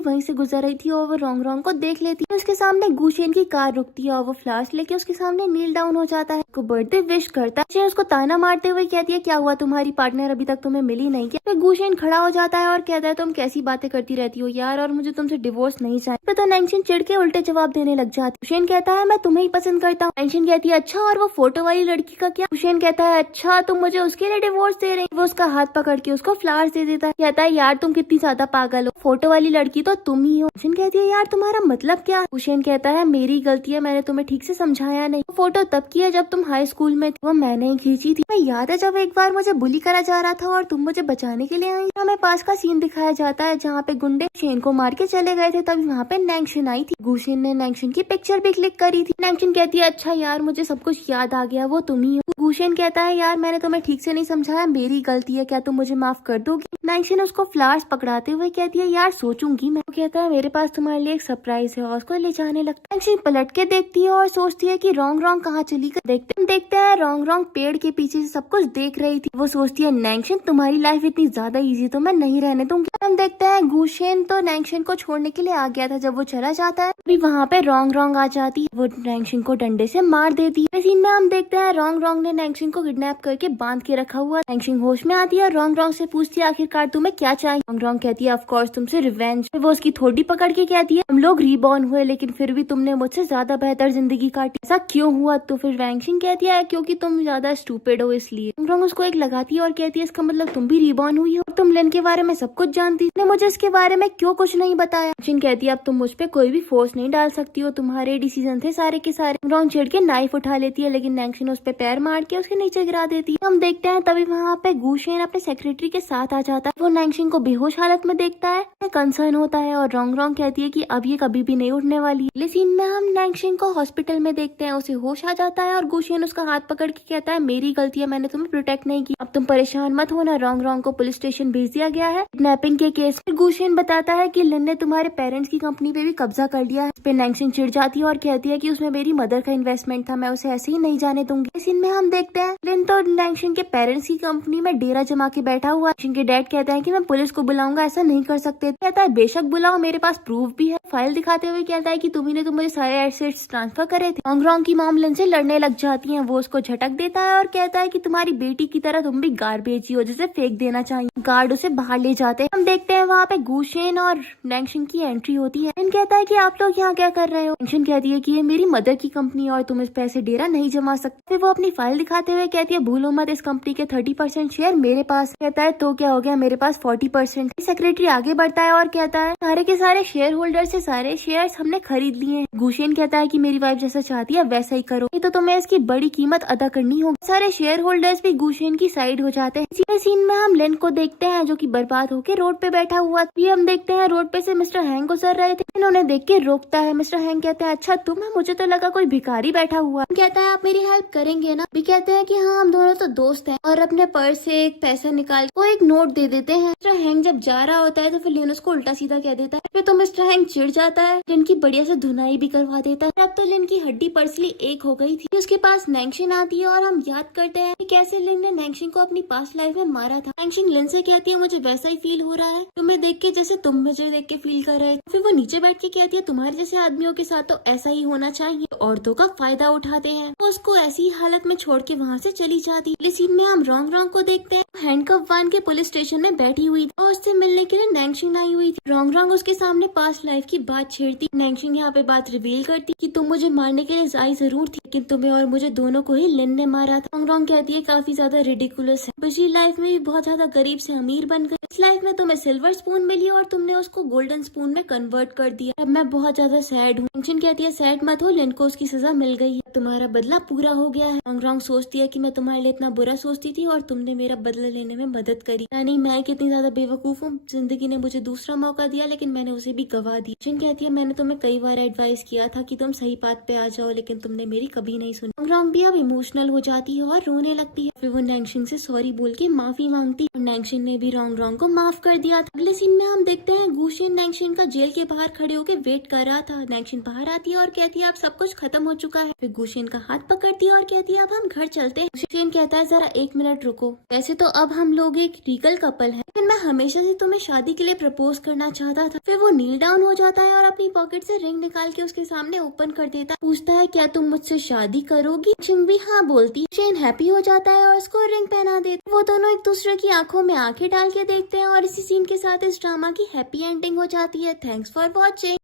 वहीं से गुजर रही थी और वो रॉन्ग रॉन्ग को देख लेती है। उसके सामने गुशेन की कार रुकती है और वो फ्लावर्स लेके उसके सामने नील डाउन हो जाता है, उसको बर्थडे विश करता है। उसको ताना मारते हुए कहती है क्या हुआ तुम्हारी पार्टनर अभी तक तुम्हें मिली नहीं क्या। फिर गुशेन खड़ा हो जाता है और कहता है तुम कैसी बातें करती रहती हो यार, और मुझे तुमसे डिवोर्स नहीं चाहिए। तो नैंगशिन चिढ़ के उल्टे जवाब देने लग जाती है। गुशेन कहता है मैं तुम्हें ही पसंद करता हूँ। नैंगशिन कहती है अच्छा और वो फोटो वाली लड़की का क्या। गुशेन कहता है अच्छा तुम मुझे उसके लिए डिवोर्स दे रही। वो उसका हाथ पकड़ के उसको फ्लावर्स दे देता है, कहता है यार तुम कितनी ज्यादा पागल हो, फोटो वाली लड़की तो तुम ही हो। गुशेन कहती है यार तुम्हारा मतलब क्या। गुशेन कहता है मेरी गलती है, मैंने तुम्हें ठीक से समझाया नहीं। फोटो तब की है जब तुम हाई स्कूल में थी, वो मैंने ही खींची थी। मैं याद है जब एक बार मुझे बुली करा जा रहा था और तुम मुझे बचाने के लिए आई। हमें पास का सीन दिखाया जाता है जहाँ पे गुंडे गुशेन को मार के चले गए थे, तभी वहाँ पे नैंगशिन आई थी। गुशेन ने नैंगशिन की पिक्चर भी क्लिक करी थी। नैंगशिन कहती है अच्छा यार मुझे सब कुछ याद आ गया, वो तुम ही हो। गुशेन कहता है यार मैंने तुम्हें ठीक से नहीं समझाया, मेरी गलती है, क्या तुम मुझे माफ कर दोगी। नैंगशिन उसको फ्लावर्स पकड़ाते हुए कहती है यार सोचूंगी मैं। कहता है मेरे पास तुम्हारे लिए एक सरप्राइज है और उसको ले जाने लगता है। नैंगशिन पलट के देखती है और सोचती है कि रॉन्ग रॉन्ग कहाँ चली गई। देखते हैं रॉन्ग रॉन्ग पेड़ के पीछे से सब कुछ देख रही थी। वो सोचती है नैंगशिन तुम्हारी लाइफ इतनी ज्यादा इजी तो मैं नहीं रहने दूंगी। हम देखते हैं गुशेन तो नैंगशिन को छोड़ने के लिए आ गया था। जब वो चला जाता है अभी वहाँ पे रॉन्ग रॉन्ग आ जाती है, वो नैंगशिन को डंडे से मार देती है। सीन में हम देखते हैं रॉन्ग रॉन्ग ने नैंगशिन को किडनैप करके बांध के रखा हुआ। नैंगशिन होश में आती है, रॉन्ग रॉन्ग से पूछती है आखिरकार तुम्हें क्या चाहिए। रॉन्ग रॉन्ग कहती है ऑफ कोर्स तुमसे रिवेंज। वो उसकी थोड़ी पकड़ के कहती है हम लोग रीबॉर्न हुए लेकिन फिर भी तुमने मुझसे ज्यादा बेहतर जिंदगी काटी, ऐसा क्यों हुआ। तो फिर नैंगशिन कहती है क्योंकि तुम ज्यादा स्टूपिड हो इसलिए। रॉन्ग रॉन्ग उसको एक लगाती है और कहती है इसका मतलब तुम भी रीबॉर्न हुई हो, तुम लिन के बारे में सब कुछ जानती, तुमने मुझे इसके बारे में क्यों कुछ नहीं बताया। नैंगशिन कहती है अब तुम मुझ पे कोई भी फोर्स नहीं डाल सकती हो, तुम्हारे डिसीजन थे सारे के सारे। रॉन्ग चिढ़ के नाइफ उठा लेती है लेकिन नैंगशिन उस पे पैर मार के उसके नीचे गिरा देती है। हम देखते हैं तभी वहाँ पे गुशेन अपने सेक्रेटरी के साथ आ जाता है। वो नैंगशिन को बेहोश हालत में देखता है, कंसर्न होता है और रॉन्ग रॉन्ग कहती है कि अब ये कभी भी नहीं उठने वाली। अगले सीन में हम नैंगशिन को हॉस्पिटल में देखते हैं, उसे होश आ जाता है और गुशेन उसका हाथ पकड़ के कहता है मेरी गलती है, मैंने तुम्हें प्रोटेक्ट नहीं किया, अब तुम परेशान मत होना। रॉन्ग रॉन्ग को पुलिस स्टेशन भेज दिया गया है किडनैपिंग के केस में। गुशेन बताता है कि लिन ने तुम्हारे पेरेंट्स की कंपनी पे भी कब्जा कर लिया है। इस पे नैंगशिन चिढ़ जाती है और कहती है कि उसमें मेरी मदर का इन्वेस्टमेंट था, मैं उसे ऐसे ही नहीं जाने दूंगी। इस सीन में हम देखते हैं लिन तो नैंगशिन के पेरेंट्स की कंपनी में डेरा जमा के बैठा हुआ। नैंगशिन के डैड कहता है कि मैं पुलिस को बुलाऊंगा, ऐसा नहीं कर सकते। कहता है बेशक बुलाओ, मेरे पास प्रूफ भी है। फाइल दिखाते हुए कहता है कि तुम्ही ने तो मुझे सारे एसेट्स ट्रांसफर करे थे। रॉन्ग रॉन्ग की मॉम लिन से लड़ने लग जाती है, वो उसको झटक देता है और कहता है कि तुम्हारी बेटी की तरह तुम भी गार्बेज ही हो जिसे फेंक देना चाहिए। गार्ड उसे बाहर ले जाते हैं। हम देखते हैं वहाँ पे गुशेन और नैंगशिन की एंट्री होती है। लिन कहता है कि आप लोग यहाँ क्या कर रहे हो। नैंगशिन कहती है कि ये मेरी मदर की कंपनी है और तुम इस पैसे डेरा नहीं जमा सकते। फिर वो अपनी फाइल दिखाते हुए कहती है भूलो मत इस कंपनी के 30% शेयर मेरे पास। कहता है तो क्या हो गया, मेरे पास 40%। सेक्रेटरी आगे बढ़ता है और कहता है सारे के सारे शेयर होल्डर से सारे शेयर्स हमने खरीद लिए हैं। गुशेन कहता है कि मेरी वाइफ जैसा चाहती है वैसा ही करो, नहीं तो तुम्हें इसकी बड़ी कीमत अदा करनी होगी। सारे शेयर होल्डर्स भी गुशेन की साइड हो जाते हैं। इसी सीन में हम लिन को देखते हैं जो कि बर्बाद होकर रोड पे बैठा हुआ। ये हम देखते हैं रोड पे से मिस्टर हैंग गुजर रहे थे, इन्होंने देख के रोकता है। मिस्टर हैंग कहते हैं अच्छा तुम है? मुझे तो लगा कोई भिखारी बैठा हुआ। कहता है आप मेरी हेल्प करेंगे ना? भी कहते हैं कि हाँ हम दोनों तो दोस्त हैं, और अपने पर्स से एक पैसा निकाल वो एक नोट दे देते हैं। मिस्टर हैंग जब जा रहा होता है तो फिर लिन उसको उल्टा सीधा कह देता है। फिर तो मिस्टर हैंग चिढ़ जाता है, लिन की बढ़िया से धुनाई भी करवा देता है। अब तो लिन की हड्डी पर्सली एक हो गई थी। उसके पास नैंगशिन आती है और हम याद करते हैं कि कैसे लिन ने नैंगशिन को अपनी पास्ट लाइफ में मारा था। नैंगशिन लिन से कहती है मुझे वैसा ही फील हो रहा है तुम्हें देख के जैसे तुम मुझे देख के फील कर रहे थे। फिर वो नीचे बैठ के कहती है तुम्हारे जैसे आदमियों के साथ तो ऐसा ही होना चाहिए, औरतों का फायदा उठाते हैं। तो उसको ऐसी हालत में छोड़ के वहाँ से चली जाती। अगले सीन में हम रोंग रोंग को देखते हैं, हैंडकफ बांध के पुलिस स्टेशन में बैठी हुई थी और उससे मिलने के लिए नैंगशिन आई हुई थी। रोंग रोंग उसके सामने पास्ट लाइफ की बात छेड़ती। नैंगशिन यहाँ पे बात रिवील करती कि तुम मुझे मारने के लिए आई जरूर थी, लेकिन तुम्हें और मुझे दोनों को ही लिन ने मारा था। रोंग रोंग कहती है काफी ज्यादा रिडिकुलस है, पिछली लाइफ में भी बहुत ज्यादा गरीब से अमीर बन गई, इस लाइफ में तुम्हें सिल्वर स्पून मिली और तुमने उसको गोल्डन स्पून में कन्वर्ट कर दिया। अब मैं बहुत ज्यादा सैड हूँ। नैंगशिन कहती है सैड मत हो, लिन को उसकी सजा मिल गई है, तुम्हारा बदला पूरा हो गया है। रोंग रोंग सोचती है कि मैं तुम्हारे लिए इतना बुरा सोचती थी और तुमने मेरा बदला लेने में मदद करी। यानी मैं कितनी ज्यादा बेवकूफ हूँ, जिंदगी ने मुझे दूसरा मौका दिया लेकिन मैंने उसे भी गवा दी। जिन कहती है मैंने तुम्हें कई बार एडवाइस किया था कि तुम सही बात पे आ जाओ, लेकिन तुमने मेरी कभी नहीं सुनी। रोंग रोंग भी अब इमोशनल हो जाती है और रोने लगती है। फिर वो नैंगशिन से सॉरी बोल के माफी मांगती है। नैंगशिन ने भी रोंग रोंग को माफ कर दिया था। अगले सीन में हम देखते हैं गुशिन नैंगशिन का जेल के बाहर खड़े होकर वेट कर रहा था। नैंगशिन बाहर आती है और कहती है अब सब कुछ खत्म हो चुका है। फिर गुशिन का हाथ पकड़ती है और कहती है अब हम घर चलते हैं। गुशिन कहता है जरा 1 मिनट रुको, वैसे तो अब हम लोग एक लीगल कपल है, लेकिन मैं हमेशा से तुम्हें शादी के लिए प्रपोज करना चाहता था। फिर वो नील डाउन हो जाता है और अपनी पॉकेट से रिंग निकाल के उसके सामने ओपन कर देता है। पूछता है क्या तुम मुझसे शादी करोगी? शिन भी हाँ बोलती है। शेन हैप्पी हो जाता है और उसको रिंग पहना देता है। वो दोनों एक दूसरे की आंखों में आंखें डाल के देखते हैं और इसी सीन के साथ इस ड्रामा की हैप्पी एंडिंग हो जाती है। Thanks for watching.